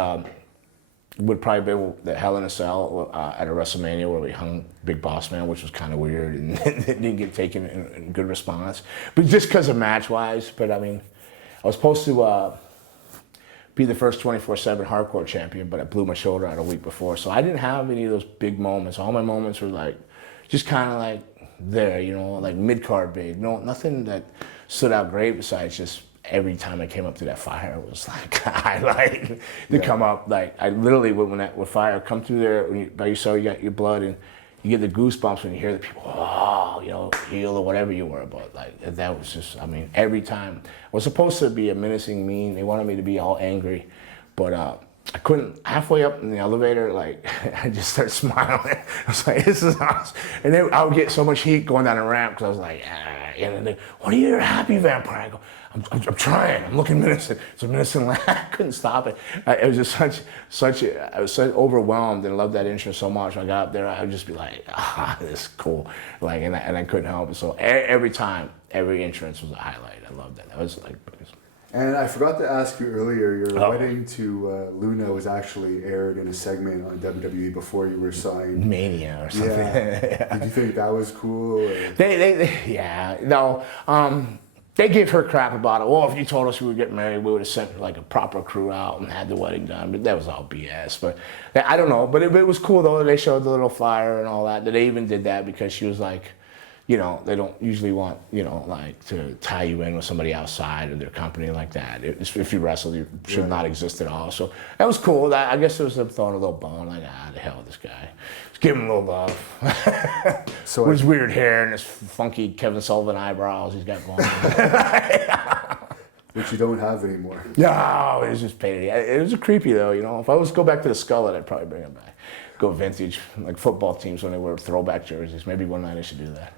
would probably be the Hell in a Cell at a WrestleMania where we hung Big Boss Man, which was kind of weird and it didn't get taken in good response. But just because of match-wise. But I mean, I was supposed to be the first 24/7 hardcore champion, but I blew my shoulder out a week before. So I didn't have any of those big moments. All my moments were like, just kind of like there, you know, like mid-card big. No, nothing that stood out great besides just every time I came up to that fire, it was like a highlight to come up. Like I literally, when fire come through there, you got your blood and you get the goosebumps when you hear the people, oh, you know, heal or whatever you were. But like that was just, I mean, every time. I was supposed to be a menacing mean. They wanted me to be all angry, but I couldn't. Halfway up in the elevator, like I just started smiling. I was like, "This is awesome!" And then I would get so much heat going down the ramp because I was like, and then, "What are you, happy vampire?" I go, I'm trying. I'm looking menacing. So menacing, I couldn't stop it. It was just I was so overwhelmed and I loved that entrance so much. When I got up there, I would just be like, this is cool. Like, and I couldn't help it. So every time, every entrance was a highlight. I loved that. That was like. And I forgot to ask you earlier, your wedding to Luna was actually aired in a segment on WWE before you were signed. Mania or something. Yeah. Did you think that was cool? Or? They gave her crap about it. Well, if you told us we would get married, we would have sent like a proper crew out and had the wedding done. But that was all BS. But I don't know. But it was cool though. They showed the little flyer and all that. They even did that because she was like, you know, they don't usually want, you know, like to tie you in with somebody outside of their company like that. If you wrestle, you should not exist at all. So that was cool. I guess it was them throwing a little bone, like, the hell with this guy. Just give him a little love. So with his weird hair and his funky Kevin Sullivan eyebrows he's got going on. Which you don't have anymore. No, it was just painted. It was creepy though, you know. If I was to go back to the Skullet, I'd probably bring it back. Go vintage, like football teams when they wear throwback jerseys. Maybe one night I should do that.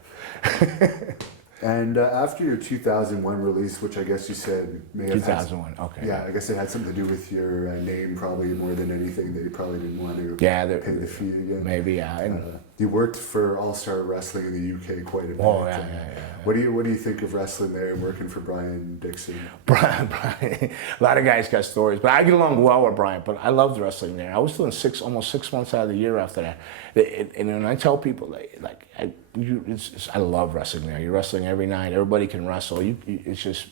And after your 2001 release, which I guess you said may have 2001, okay. Yeah, I guess it had something to do with your name probably more than anything. That you probably didn't want to pay the fee again. Maybe, yeah. You worked for All Star Wrestling in the UK quite a bit. Oh, yeah. What do you think of wrestling there and working for Brian Dixon? Brian, a lot of guys got stories, but I get along well with Brian. But I loved wrestling there. I was doing almost 6 months out of the year after that. And when I tell people, I love wrestling there. You're wrestling every night. Everybody can wrestle. It's just,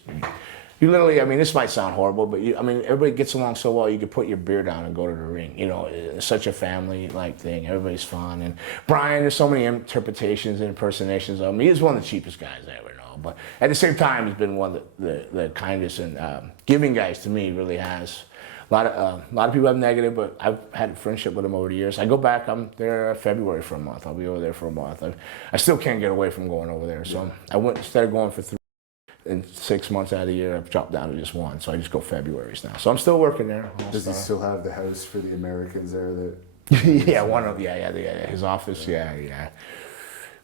you literally, I mean, this might sound horrible, but everybody gets along so well, you can put your beer down and go to the ring. You know, it's such a family-like thing. Everybody's fun. And Brian, there's so many interpretations and impersonations of him. He is one of the cheapest guys I ever know. But at the same time, he's been one of the kindest and giving guys to me, really has. A lot of people have negative, but I've had a friendship with him over the years. I go back, I'm there February for a month. I'll be over there for a month. I still can't get away from going over there. So I went, instead of going for 3 and 6 months out of the year, I've dropped down to just 1. So I just go Februarys now. So I'm still working there. Does he still have the house for the Americans there? Yeah, his office, yeah.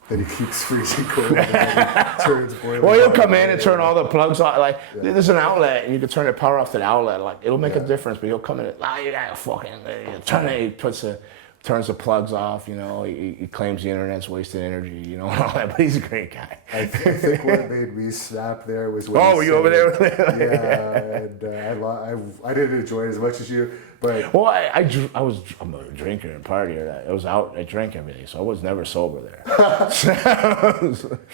that he keeps freezing cold and then he turns boiling Well, he'll hot. come in and turn all the plugs on. Like, there's an outlet, and you can turn the power off to the outlet. Like, it'll make a difference, but he'll come in and, you gotta fucking turn it. He turns the plugs off, you know. He claims the internet's wasted energy, you know, and all that, but he's a great guy. I think what made me snap there was when Oh, were you over there? Yeah, and I didn't enjoy it as much as you, but... Well, I'm a drinker and partier. I was out, I drank every day, so I was never sober there.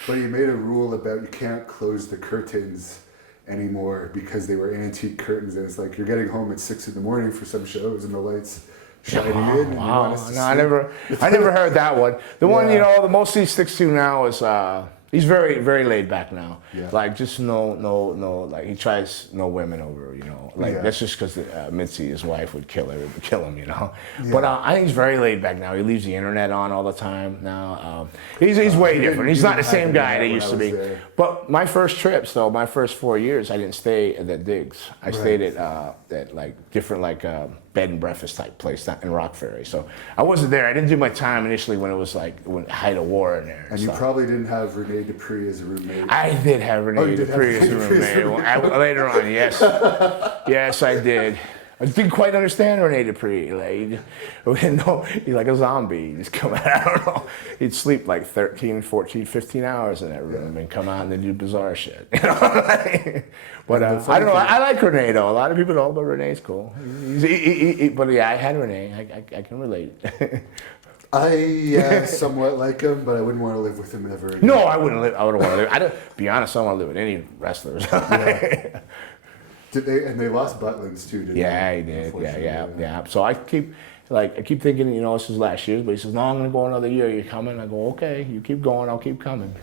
But you made a rule about you can't close the curtains anymore because they were antique curtains, and it's like you're getting home at 6 a.m. for some shows and the lights shining in. And Wow, you want us to no, I sleep. never heard that one. The one, you know, the most he sticks to now is he's very, very laid back now. Yeah. Like just no, like he tries no women over, you know. Like that's just because Mitzi, his wife, would kill him, you know. Yeah. But I think he's very laid back now. He leaves the internet on all the time now. He's way different. He's not the same guy that he used to be. There. But my first trips, though, my first 4 years, I didn't stay at the digs. I stayed at like different bed and breakfast type place in Rock Ferry. So I wasn't there. I didn't do my time initially when it was like when height of war in there. And you probably didn't have Renee Dupree as a roommate. I did have Renee Dupree as a roommate. Later on, yes. Yes, I did. I didn't quite understand Renee Dupree. Like, he's like a zombie. He'd just come out, I don't know. He'd sleep like 13, 14, 15 hours in that room and come out and then do bizarre shit. You know? But I don't know. I like Renee, though. A lot of people don't, but Renee's cool. But yeah, I had Renee. I can relate. I somewhat like him, but I wouldn't want to live with him ever again. No, I wouldn't live. I wouldn't want to live. I don't, be honest, I don't want to live with any wrestlers. Yeah. And they lost Butlins too, didn't they? Yeah, he did. Yeah. So I keep thinking, you know, this is last year's, but he says, no, I'm gonna go another year. You're coming? I go, okay, you keep going, I'll keep coming.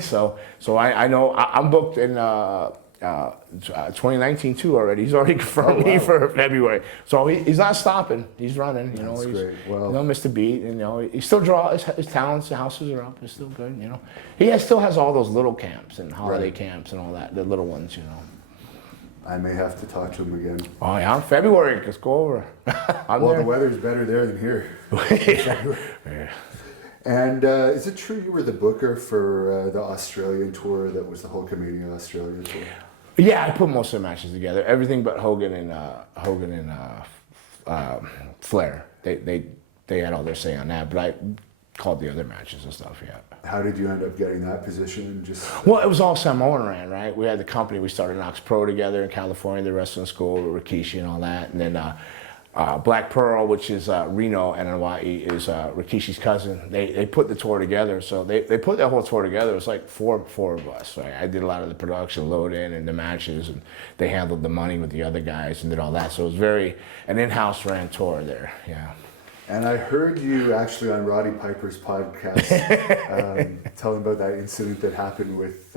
so I know I'm booked in 2019 too already. He's already confirmed me for February. So he's not stopping. He's running. You know, That's he's great. Well, you know, missed a beat. And, you know, he still draws his talents. The houses are up. It's still good. You know, he still has all those little camps and holiday camps and all that. The little ones. You know. I may have to talk to him again. Oh yeah, February. Let's go over. The weather's better there than here. Yeah. And is it true you were the booker for the Australian tour that was the Hulkamania Australian tour? Yeah, I put most of the matches together. Everything but Hogan and Flair. They had all their say on that, but I called the other matches and stuff. Yeah. How did you end up getting that position? Well, it was all Samoan ran, right? We had the company. We started Knox Pro together in California, the wrestling school with Rikishi and all that, and then Black Pearl, which is Reno and Hawaii, is Rikishi's cousin. They put the tour together, so they put that whole tour together. It was like four of us. Right? I did a lot of the production, load in, and the matches, and they handled the money with the other guys and did all that. So it was an in-house ran tour there. Yeah. And I heard you actually on Roddy Piper's podcast telling about that incident that happened with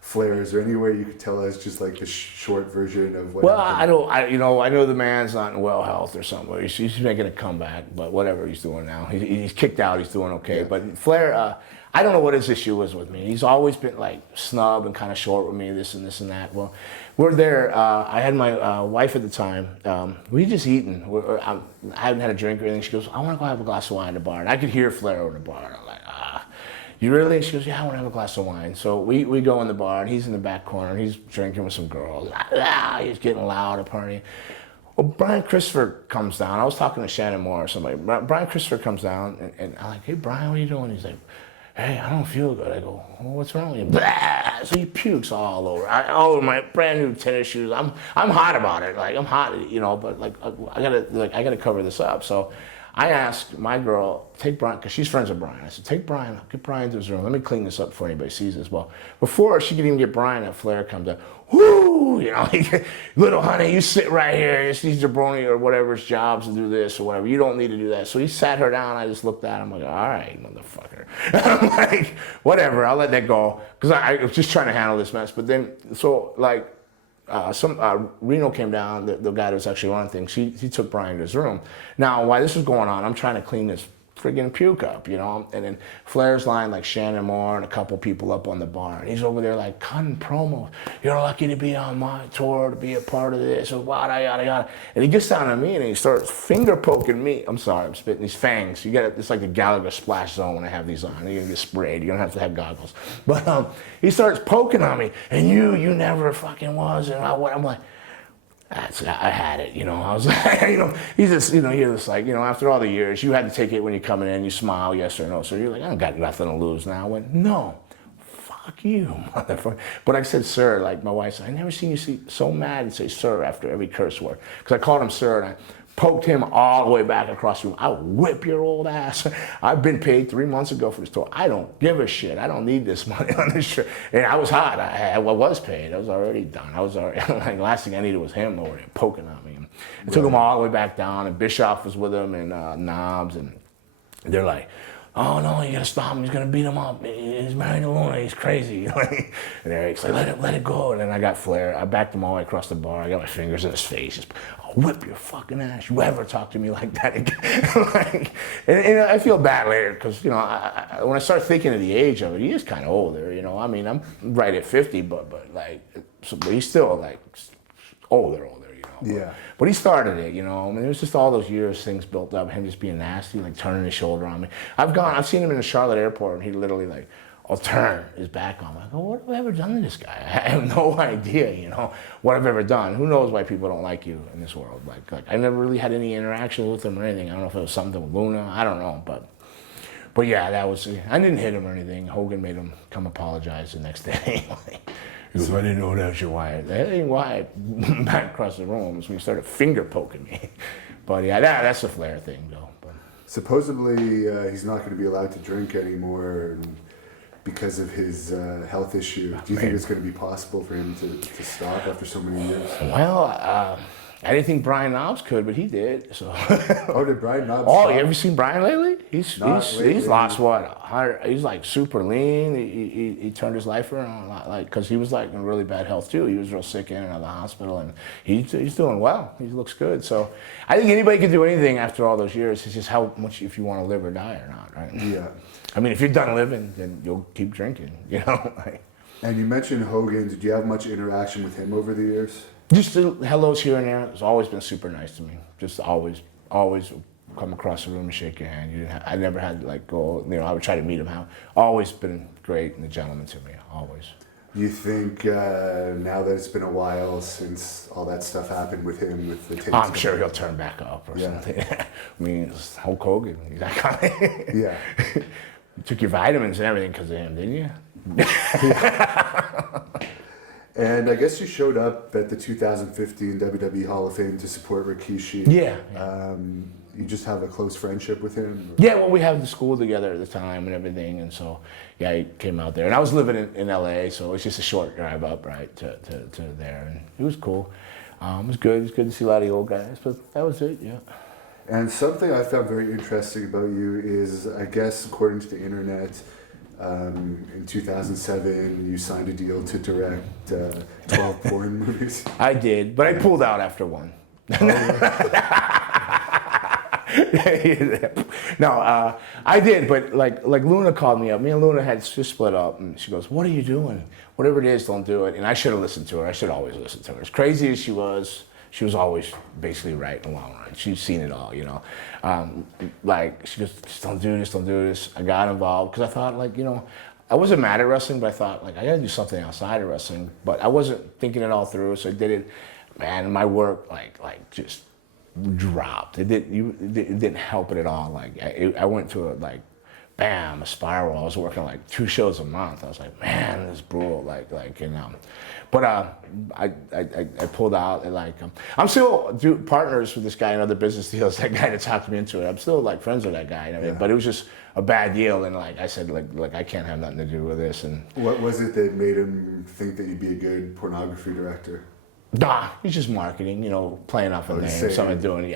Flair. Is there any way you could tell us just like the short version of what happened? I know the man's not in well health or something. He's making a comeback, but whatever he's doing now. He's kicked out, he's doing okay. Yeah. But Flair, I don't know what his issue was with me. He's always been like snub and kind of short with me, this and that. Well, we're there. I had my wife at the time. We just eating. I hadn't had a drink or anything. She goes, I want to go have a glass of wine in the bar. And I could hear Flair in the bar. I'm like, you really? She goes, yeah, I want to have a glass of wine. So we go in the bar, and he's in the back corner, and he's drinking with some girls. He's getting loud at party. Well, Brian Christopher comes down. I was talking to Shannon Moore or somebody. Brian Christopher comes down, and I'm like, hey, Brian, what are you doing? He's like, hey, I don't feel good. I go, well, what's wrong with you? Blah! So he pukes all over my brand new tennis shoes. I'm hot about it. Like, I'm hot, you know, but like I gotta cover this up. So I asked my girl, take Brian, because she's friends with Brian. I said, take Brian, get Brian to his room. Let me clean this up before anybody sees this. Well, before she could even get Brian, that Flair comes up, whoo, you know, little honey, you sit right here. It's these jabroni or whatever's jobs to do this or whatever. You don't need to do that. So he sat her down. I just looked at him. I'm like, all right, motherfucker. I'm like, whatever, I'll let that go. Because I was just trying to handle this mess. But then, so like, Reno came down, the guy that was actually running things. He took Brian to his room. Now, while this was going on, I'm trying to clean this friggin' puke up, you know. And then Flair's line like Shannon Moore and a couple people up on the bar. And he's over there like cutting promos. You're lucky to be on my tour, to be a part of this, or yada, yada, yada. And he gets down on me and he starts finger poking me. I'm sorry, I'm spitting these fangs. You get it, it's like the Gallagher splash zone when I have these on. You're gonna get sprayed. You're gonna have to have goggles. But he starts poking on me. And you never fucking was. And I'm like, I had it, you know. I was like, you know, he's just, you know, you're just like, you know, after all the years, you had to take it when you're coming in, you smile, yes or no. So you're like, I don't got nothing to lose now. I went, no, fuck you, motherfucker. But I said, sir, like my wife said, I never seen you so mad and say sir after every curse word. Because I called him sir and I poked him all the way back across the room. I'll whip your old ass. I've been paid 3 months ago for this tour. I don't give a shit. I don't need this money on this trip. And I was hot. I was paid. I was already done. I was already, like, the last thing I needed was him over there poking on me. I took him all the way back down, and Bischoff was with him, and Knobs, and they're like, oh no, you gotta stop him. He's gonna beat him up. He's married to Luna. He's crazy. And Eric's like, let it go. And then I got Flair. I backed him all the way across the bar. I got my fingers in his face. Just, I'll whip your fucking ass. You ever talk to me like that again? Like, and I feel bad later because, you know, when I start thinking of the age of it, he is kind of older. You know, I mean, I'm right at 50, but like, but he's still like older. Yeah. But he started it, you know. I mean, it was just all those years, things built up, him just being nasty, like turning his shoulder on me. I've seen him in the Charlotte airport, and he literally like, I'll turn his back on me. I go, what have I ever done to this guy? I have no idea, you know, what I've ever done. Who knows why people don't like you in this world? Like I never really had any interaction with him or anything. I don't know if it was something with Luna. I don't know, but yeah, that was. I didn't hit him or anything. Hogan made him come apologize the next day. He goes, I didn't know that was your Wyatt. That ain't Wyatt. Back across the room is when he started finger poking me. But yeah, that's a Flair thing though. But. Supposedly he's not going to be allowed to drink anymore because of his health issue. Do you think it's going to be possible for him to stop after so many years? Well, I didn't think Brian Knobs could, but he did. So. Oh, did Brian Knobs? Oh, you ever seen Brian lately? He's lost what? 100. He's like super lean. He turned his life around a lot, like because he was like in really bad health too. He was real sick in and out of the hospital, and he's doing well. He looks good. So I think anybody can do anything after all those years. It's just how much if you want to live or die or not, right? Yeah. I mean, if you're done living, then you'll keep drinking. You know. And you mentioned Hogan. Did you have much interaction with him over the years? Just hellos here and there. It's always been super nice to me. Just always come across the room and shake your hand. I never had to like go, you know, I would try to meet him. Always been great and a gentleman to me, always. You think now that it's been a while since all that stuff happened with him, with the tapes? I'm sure he'll turn back up or something. I mean, it's Hulk Hogan. He's that guy. Yeah. You took your vitamins and everything because of him, didn't you? And I guess you showed up at the 2015 WWE Hall of Fame to support Rikishi. Yeah. You just have a close friendship with him? Yeah, well, we had the school together at the time and everything, and so, yeah, he came out there. And I was living in LA, so it's just a short drive up, right, to there. And it was cool. It was good. It was good to see a lot of the old guys, but that was it, yeah. And something I found very interesting about you is, I guess, according to the internet, in 2007, you signed a deal to direct 12 porn movies. I did, but I pulled out after one. No, I did, but like Luna called me up. Me and Luna had just split up, and she goes, "What are you doing? Whatever it is, don't do it." And I should have listened to her. I should always listen to her. As crazy as she was always basically right in the long run. She's seen it all, you know. Like, she goes, just don't do this. I got involved because I thought, like, you know, I wasn't mad at wrestling, but I thought, like, I got to do something outside of wrestling. But I wasn't thinking it all through, so I did it. Man, my work, like just dropped. It didn't help it at all. Like, I went to a spiral. I was working like 2 shows a month. I was like, man, this is brutal. But I pulled out. And I'm still partners with this guy in other business deals. That guy that talked me into it. I'm still like friends with that guy. And everything. But it was just a bad deal. And like I said, like I can't have nothing to do with this. And what was it that made him think that you'd be a good pornography director? Nah, he's just marketing, you know, playing off a name. Something doing,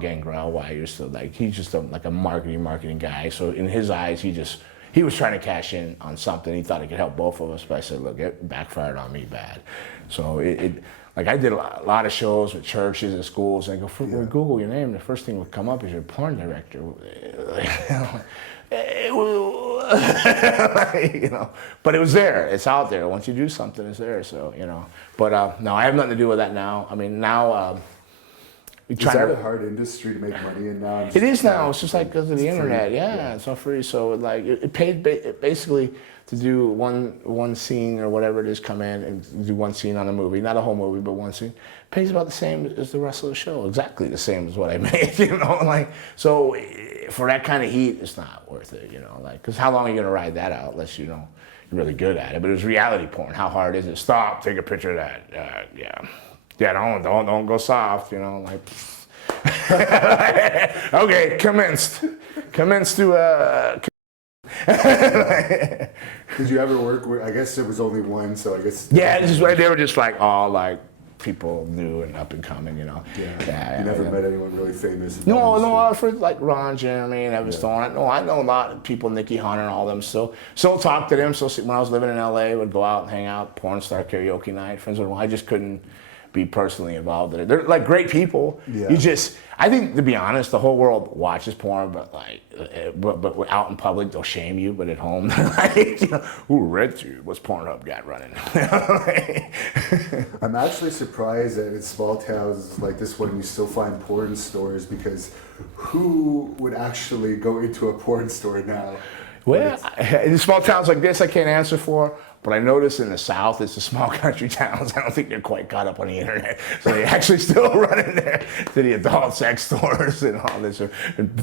Gangrel. Why you're still like he's just a marketing guy. So in his eyes, he was trying to cash in on something. He thought it could help both of us. But I said, look, it backfired on me bad. So like I did a lot of shows with churches and schools, and I go, when we Google your name, the first thing would come up is your porn director. You know, but it was there. It's out there. Once you do something, it's there. So, you know, but no, I have nothing to do with that now. I mean, now we Is try that to. a hard industry to make money in now? It is now. It's just like because of the internet. Free. Yeah, it's all free. So like it paid basically to do one scene or whatever it is, come in and do one scene on a movie, not a whole movie, but one scene. Pays about the same as the rest of the show. Exactly the same as what I made. You know, like so. For that kind of heat, it's not worth it, you know, like, because how long are you going to ride that out unless, you know, you're really good at it? But it was reality porn. How hard is it? Stop, take a picture of that. Yeah, don't go soft, you know, like, okay, commenced to, Did you ever work with, I guess there was only one, so I guess. Yeah, it's just, they were just like all like, people new and up and coming, you know. You never met anyone really famous? No, for like Ron Jeremy and Evan Stone. No, I know a lot of people, Nikki Hunter and all them. Still talk to them. So when I was living in LA, would go out and hang out, porn star karaoke night, friends with them. I just couldn't be personally involved in it. They're like great people. Yeah. I think, to be honest, the whole world watches porn, but like, but out in public they'll shame you. But at home, they're like, you know, who RedTube? What's Pornhub got running? I'm actually surprised that in small towns like this one you still find porn stores, because who would actually go into a porn store now? Well, in small towns like this, I can't answer for. But I notice in the South, it's the small country towns. I don't think they're quite caught up on the internet. So they actually still run in there to the adult sex stores and all this, or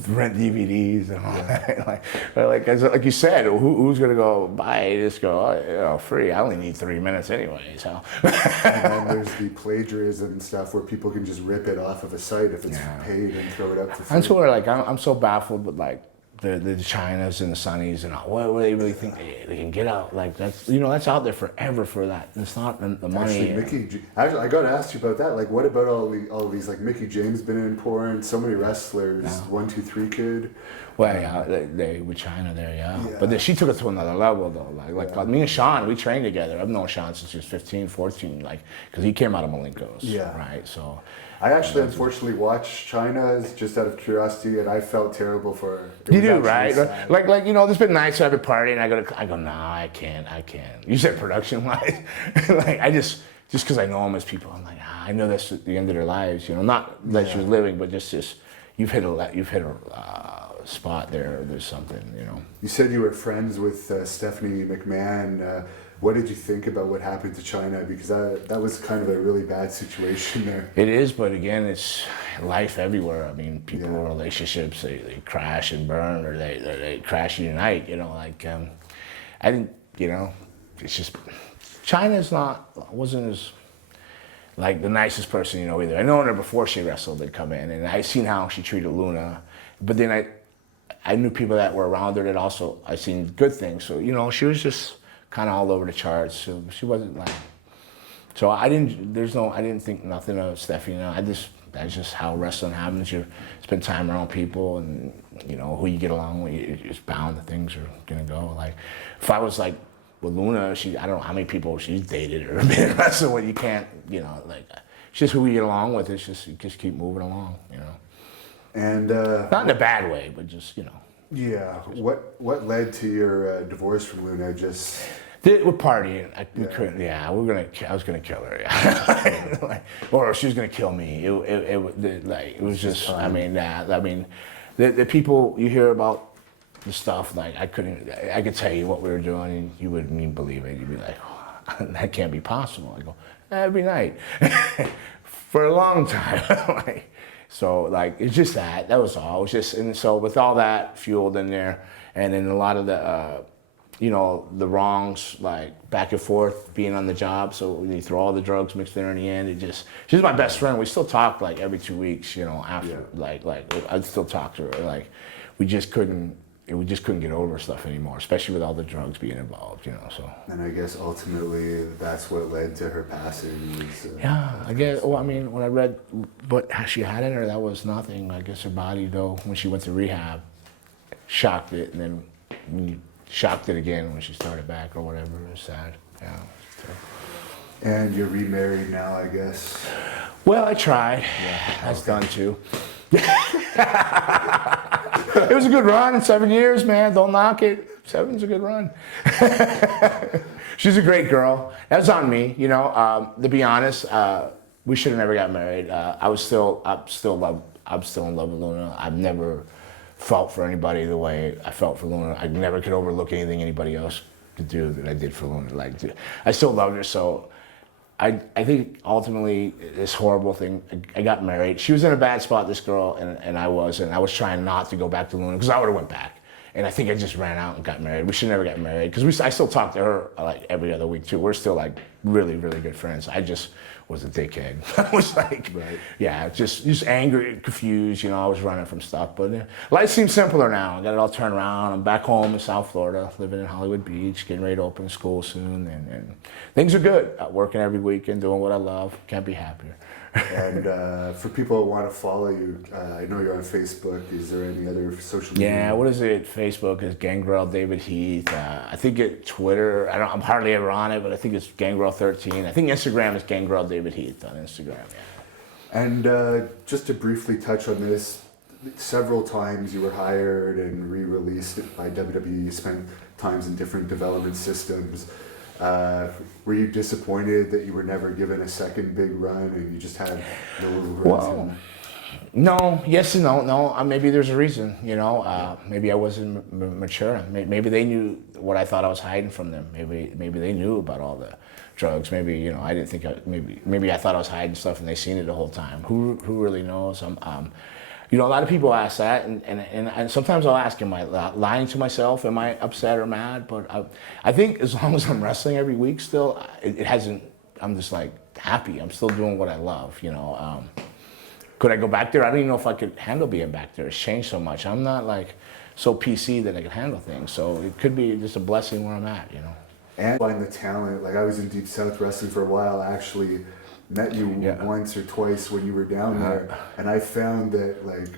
rent DVDs and all that. Like you said, who's going to go buy it? Just go, oh, you know, free. I only need 3 minutes anyway. So. And then there's the plagiarism and stuff where people can just rip it off of a site if it's paid and throw it up for free. That's where I'm so baffled with like the Chinas and the Sunnies and all. What do they really think they can get out? Like that's, you know, that's out there forever for that. It's not the money. Actually, I got to ask you about that. Like, what about all these like Mickey James been in porn? So many wrestlers. 1, 2, 3 Kid. Well, yeah, they with China there, yeah. But she took it to another level though. Like me and Sean, we trained together. I've known Sean since he was 15, 14, like, because he came out of Malenko's. Yeah. Right. So. I actually, unfortunately, watched China's just out of curiosity, and I felt terrible for her. You do, right? Sad. Like you know, there's been nights I have a party, and I go, no, I can't. You said production-wise, like I just because I know them as people, I'm like, I know that's the end of their lives, you know. Not that she was living, but just you've hit a spot there. There's something, you know. You said you were friends with Stephanie McMahon. What did you think about what happened to China? Because that was kind of a really bad situation there. It is, but again, it's life everywhere. I mean, people in relationships, they crash and burn, or they crash and unite. You know, like I didn't. You know, it's just wasn't as like the nicest person, you know, either. I known her before she wrestled. They'd come in, and I seen how she treated Luna, but then I knew people that were around her that also I seen good things. So you know, she was just kind of all over the charts. So she wasn't like. So I didn't think nothing of Steffi. You know, that's just how wrestling happens. You spend time around people, and you know who you get along with. You're just bound that things are gonna go. Like if I was like with Luna, I don't know how many people she's dated or been in wrestling with. You can't, you know, like it's just who you get along with. It's just you just keep moving along, you know. And not in a bad way, but just, you know. Yeah. What led to your divorce from Luna? Just. We're partying. We couldn't. Yeah, I was gonna kill her. Yeah. Or she was gonna kill me. It was just. I mean, the people you hear about the stuff. Like I could tell you what we were doing, and you wouldn't even believe it. You'd be like, oh, that can't be possible. I go every night for a long time. So like it's just that was all. It was just, and so with all that fueled in there, and then a lot of the. You know, the wrongs, like back and forth, being on the job. So when you throw all the drugs mixed in the end, she's my best friend. We still talk like every 2 weeks, you know, after, like I'd still talk to her. Like we just couldn't get over stuff anymore, especially with all the drugs being involved, you know, so. And I guess ultimately that's what led to her passing. Yeah, I guess, well, I mean, when I read what she had in her, that was nothing. I guess her body, though, when she went to rehab, shocked it, and then when you shocked it again when she started back or whatever. It was sad. Yeah. And you're remarried now, I guess. Well, I tried. Yeah, that's done too. It was a good run in 7 years, man. Don't knock it. 7's a good run. She's a great girl. That's on me, you know. To be honest, we should have never got married. I'm still in love with Luna. I've never felt for anybody the way I felt for Luna. I never could overlook anything anybody else could do that I did for Luna. Like, I still loved her. So I think ultimately this horrible thing, I got married. She was in a bad spot, this girl, and I was trying not to go back to Luna because I would have went back. And I think I just ran out and got married. We should never get married because I still talk to her like every other week too. We're still like really, really good friends. I just was a dickhead. I was like, right. Yeah, just angry, confused. You know, I was running from stuff. But life seems simpler now. I got it all turned around. I'm back home in South Florida, living in Hollywood Beach, getting ready to open school soon, and things are good. Working every weekend, doing what I love. Can't be happier. And for people that want to follow you, I know you're on Facebook. Is there any other social media? Yeah, what is it? Facebook is Gangrel David Heath. I think Twitter, I'm hardly ever on it, but I think it's Gangrel13. I think Instagram is Gangrel David Heath on Instagram. Yeah. And just to briefly touch on this, several times you were hired and re-released by WWE. You spent times in different development systems. Were you disappointed that you were never given a second big run and you just had no runs? Well, no, yes and no. No, maybe there's a reason, you know. Maybe I wasn't mature. Maybe they knew what I thought I was hiding from them. Maybe they knew about all the drugs. Maybe, you know, I didn't think. Maybe I thought I was hiding stuff and they seen it the whole time. Who really knows? You know, a lot of people ask that, and sometimes I'll ask, am I lying to myself? Am I upset or mad? But I think as long as I'm wrestling every week still, it hasn't, I'm just like happy. I'm still doing what I love, you know. Could I go back there? I don't even know if I could handle being back there. It's changed so much. I'm not like so PC that I can handle things. So it could be just a blessing where I'm at, you know. And find the talent. Like I was in Deep South Wrestling for a while. I actually met you once or twice when you were down there, and I found that like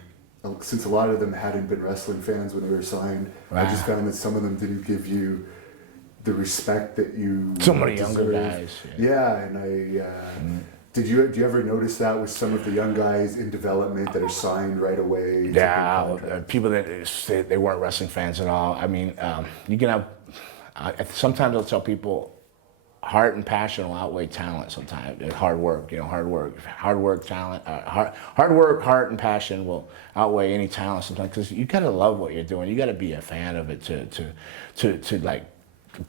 since a lot of them hadn't been wrestling fans when they were signed, I just found that some of them didn't give you the respect that you some of the younger guys. Yeah, and do you ever notice that with some of the young guys in development that are signed right away? Yeah, people that say they weren't wrestling fans at all. I mean, you can have. Sometimes I'll tell people, heart and passion will outweigh talent sometimes. Hard work, you know, hard work, talent, hard work, heart and passion will outweigh any talent sometimes because you gotta love what you're doing. You gotta be a fan of it to like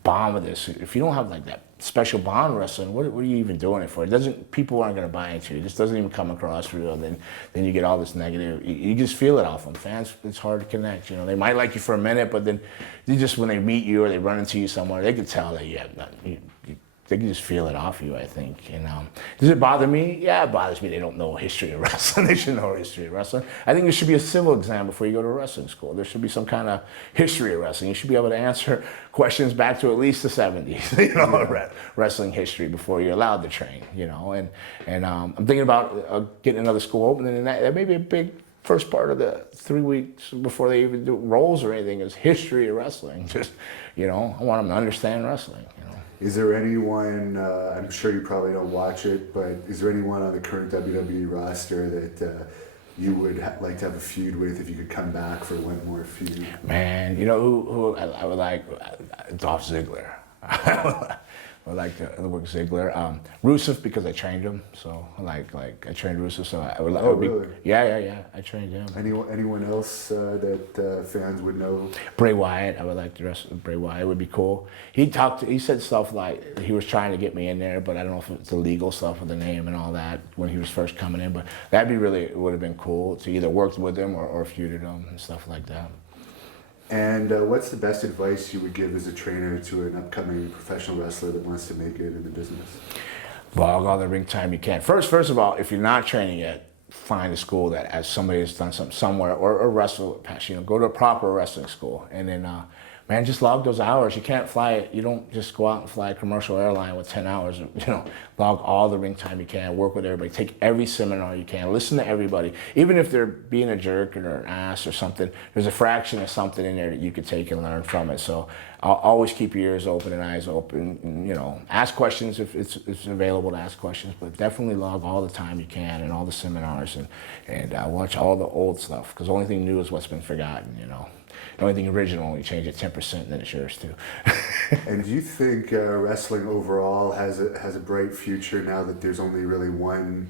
bond with this. If you don't have like that special bond wrestling, what are you even doing it for? People aren't gonna buy into it. It just doesn't even come across real. Then you get all this negative. You just feel it off them. Fans, it's hard to connect. You know, they might like you for a minute, but then when they meet you or they run into you somewhere, they can tell that you have nothing. They can just feel it off you, I think. And does it bother me? Yeah, it bothers me. They don't know history of wrestling. They should know history of wrestling. I think there should be a civil exam before you go to wrestling school. There should be some kind of history of wrestling. You should be able to answer questions back to at least the 70s, you know, wrestling history before you're allowed to train, you know. And I'm thinking about getting another school opening, and that may be a big first part of the 3 weeks before they even do roles or anything is history of wrestling. Just, you know, I want them to understand wrestling, you know. Is there anyone, I'm sure you probably don't watch it, but is there anyone on the current WWE roster that you would like to have a feud with if you could come back for one more feud? Man, you know who I would like? Dolph Ziggler. I like to work Ziggler. Rusev because I trained him, so I trained Rusev, so I would like. Oh, really? Yeah. I trained him. Anyone else that fans would know? Bray Wyatt. I would like to wrestle Bray Wyatt. Would be cool. He said stuff like he was trying to get me in there, but I don't know if it's the legal stuff with the name and all that when he was first coming in. But it would have been cool to either work with him or feuded him and stuff like that. And what's the best advice you would give as a trainer to an upcoming professional wrestler that wants to make it in the business? Log all the ring time you can. First of all, if you're not training yet, find a school that somebody has done something somewhere or wrestle with passion. You know, go to a proper wrestling school, and then man, just log those hours. You can't fly it. You don't just go out and fly a commercial airline with 10 hours. Log all the ring time you can, work with everybody, take every seminar you can, listen to everybody. Even if they're being a jerk or an ass or something, there's a fraction of something in there that you could take and learn from it. So I'll always keep your ears open and eyes open. And, ask questions if it's available to ask questions, but definitely log all the time you can and all the seminars and watch all the old stuff, because the only thing new is what's been forgotten. The only thing original, you change it 10%, and then it's yours too. And do you think wrestling overall has a bright future now that there's only really one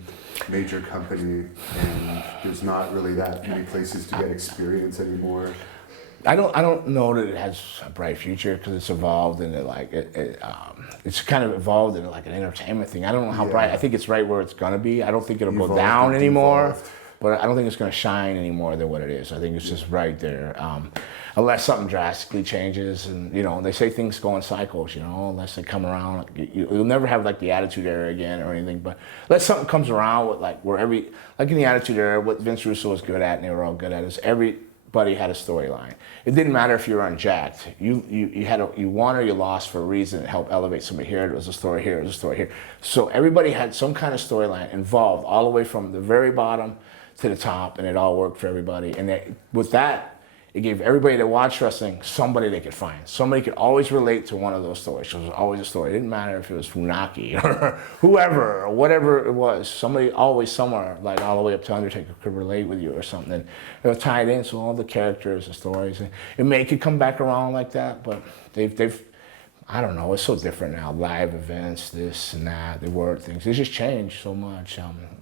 major company and there's not really that many places to get experience anymore? I don't know that it has a bright future, because it's evolved into it's kind of evolved into like an entertainment thing. I don't know how bright. I think it's right where it's gonna be. I don't think it'll go down anymore. But I don't think it's going to shine any more than what it is. I think it's just right there. Unless something drastically changes, and they say things go in cycles. Unless they come around, you'll never have like the Attitude Era again or anything. But unless something comes around with like in the Attitude Era, what Vince Russo was good at, and they were all good at, is everybody had a storyline. It didn't matter if you were unjacked. You won or you lost for a reason. It helped elevate somebody. Here it was a story. Here it was a story. Here. So everybody had some kind of storyline involved, all the way from the very bottom to the top, and it all worked for everybody. And with that, it gave everybody that watched wrestling somebody they could find. Somebody could always relate to one of those stories. So it was always a story. It didn't matter if it was Funaki or whoever or whatever it was. Somebody always somewhere, like all the way up to Undertaker, could relate with you or something. And it was tied in, so all the characters and stories. And it could come back around like that, but they've I don't know, it's so different now. Live events, this and that, the word things. It's just changed so much.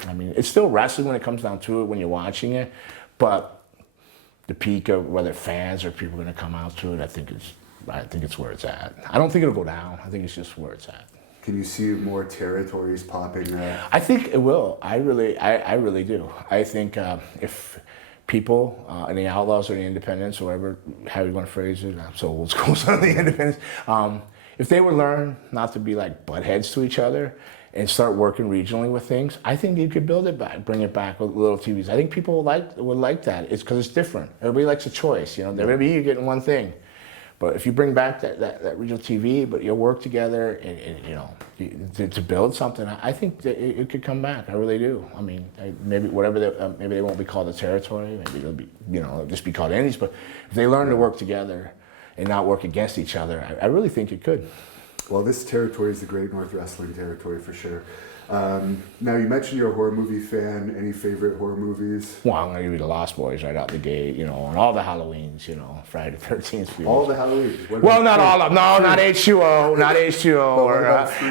It's still wrestling when it comes down to it when you're watching it, but the peak of whether fans or people are going to come out to it, I think it's where it's at. I don't think it'll go down. I think it's just where it's at. Can you see more territories popping up? I think it will. I really do. I think if people and the Outlaws or the Independents, or whatever, how you want to phrase it, I'm so old school, so the Independents, if they would learn not to be like butt heads to each other and start working regionally with things, I think you could build it back, bring it back with little TVs. I think people would like that. It's because it's different. Everybody likes a choice. Maybe you're getting one thing, but if you bring back that regional TV, but you work together and to build something, I think that it could come back. I really do. Maybe maybe they won't be called the territory. Maybe they'll be it'll just be called Indies. But if they learn to work together and not work against each other, I really think it could. Well, this territory is the Great North Wrestling territory for sure. Now, you mentioned you're a horror movie fan. Any favorite horror movies? Well, I'm going to give you the Lost Boys right out the gate, and all the Halloweens, Friday the 13th. All the Halloweens? Well, not all of them. No, not H2O, not H2O, or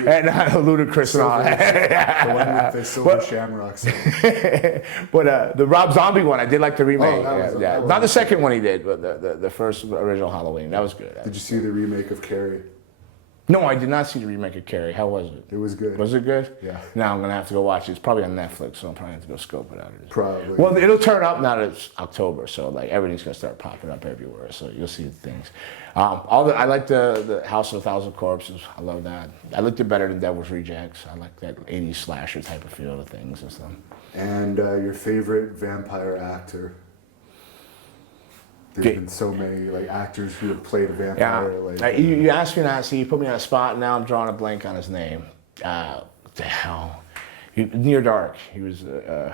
and Ludacris and all that. The one with the silver shamrocks. But the Rob Zombie one, I did like the remake. Not the second one he did, but the first original Halloween. That was good. Did you see the remake of Carrie? No, I did not see the remake of Carrie. How was it? It was good. Was it good? Yeah. Now I'm going to have to go watch it. It's probably on Netflix, so I'm probably going to have to go scope it out. Probably. Well, it'll turn up now that it's October, so like everything's going to start popping up everywhere, so you'll see things. I like the House of a Thousand Corpses. I love that. I liked it better than Devil's Rejects. I like that 80s slasher type of feel of things and stuff. And your favorite vampire actor? There's been so many actors who have played a vampire. Yeah. You asked me that, so you put me on a spot, and now I'm drawing a blank on his name. What the hell? Near Dark. He was. We'll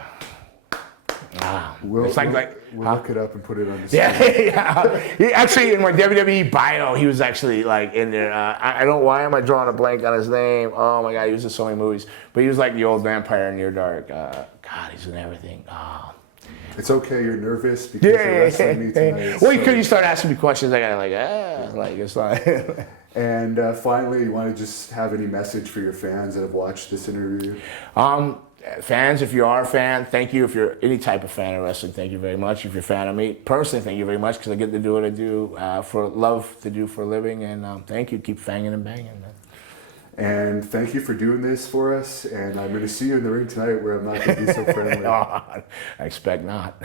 look it up and put it on the screen. Yeah. He actually, in my WWE bio, he was actually in there. I don't. Why am I drawing a blank on his name? Oh my God, he was in so many movies. But he was like the old vampire in Near Dark. God, he's in everything. It's okay, you're nervous because you're wrestling me tonight. Well, you start asking me questions. I got it's like. And finally, you want to just have any message for your fans that have watched this interview? Fans, if you are a fan, thank you. If you're any type of fan of wrestling, thank you very much. If you're a fan of me, personally, thank you very much, because I get to do what I do for love to do for a living. And thank you. Keep fanging and banging, man. And thank you for doing this for us. And I'm going to see you in the ring tonight, where I'm not going to be so friendly. I expect not.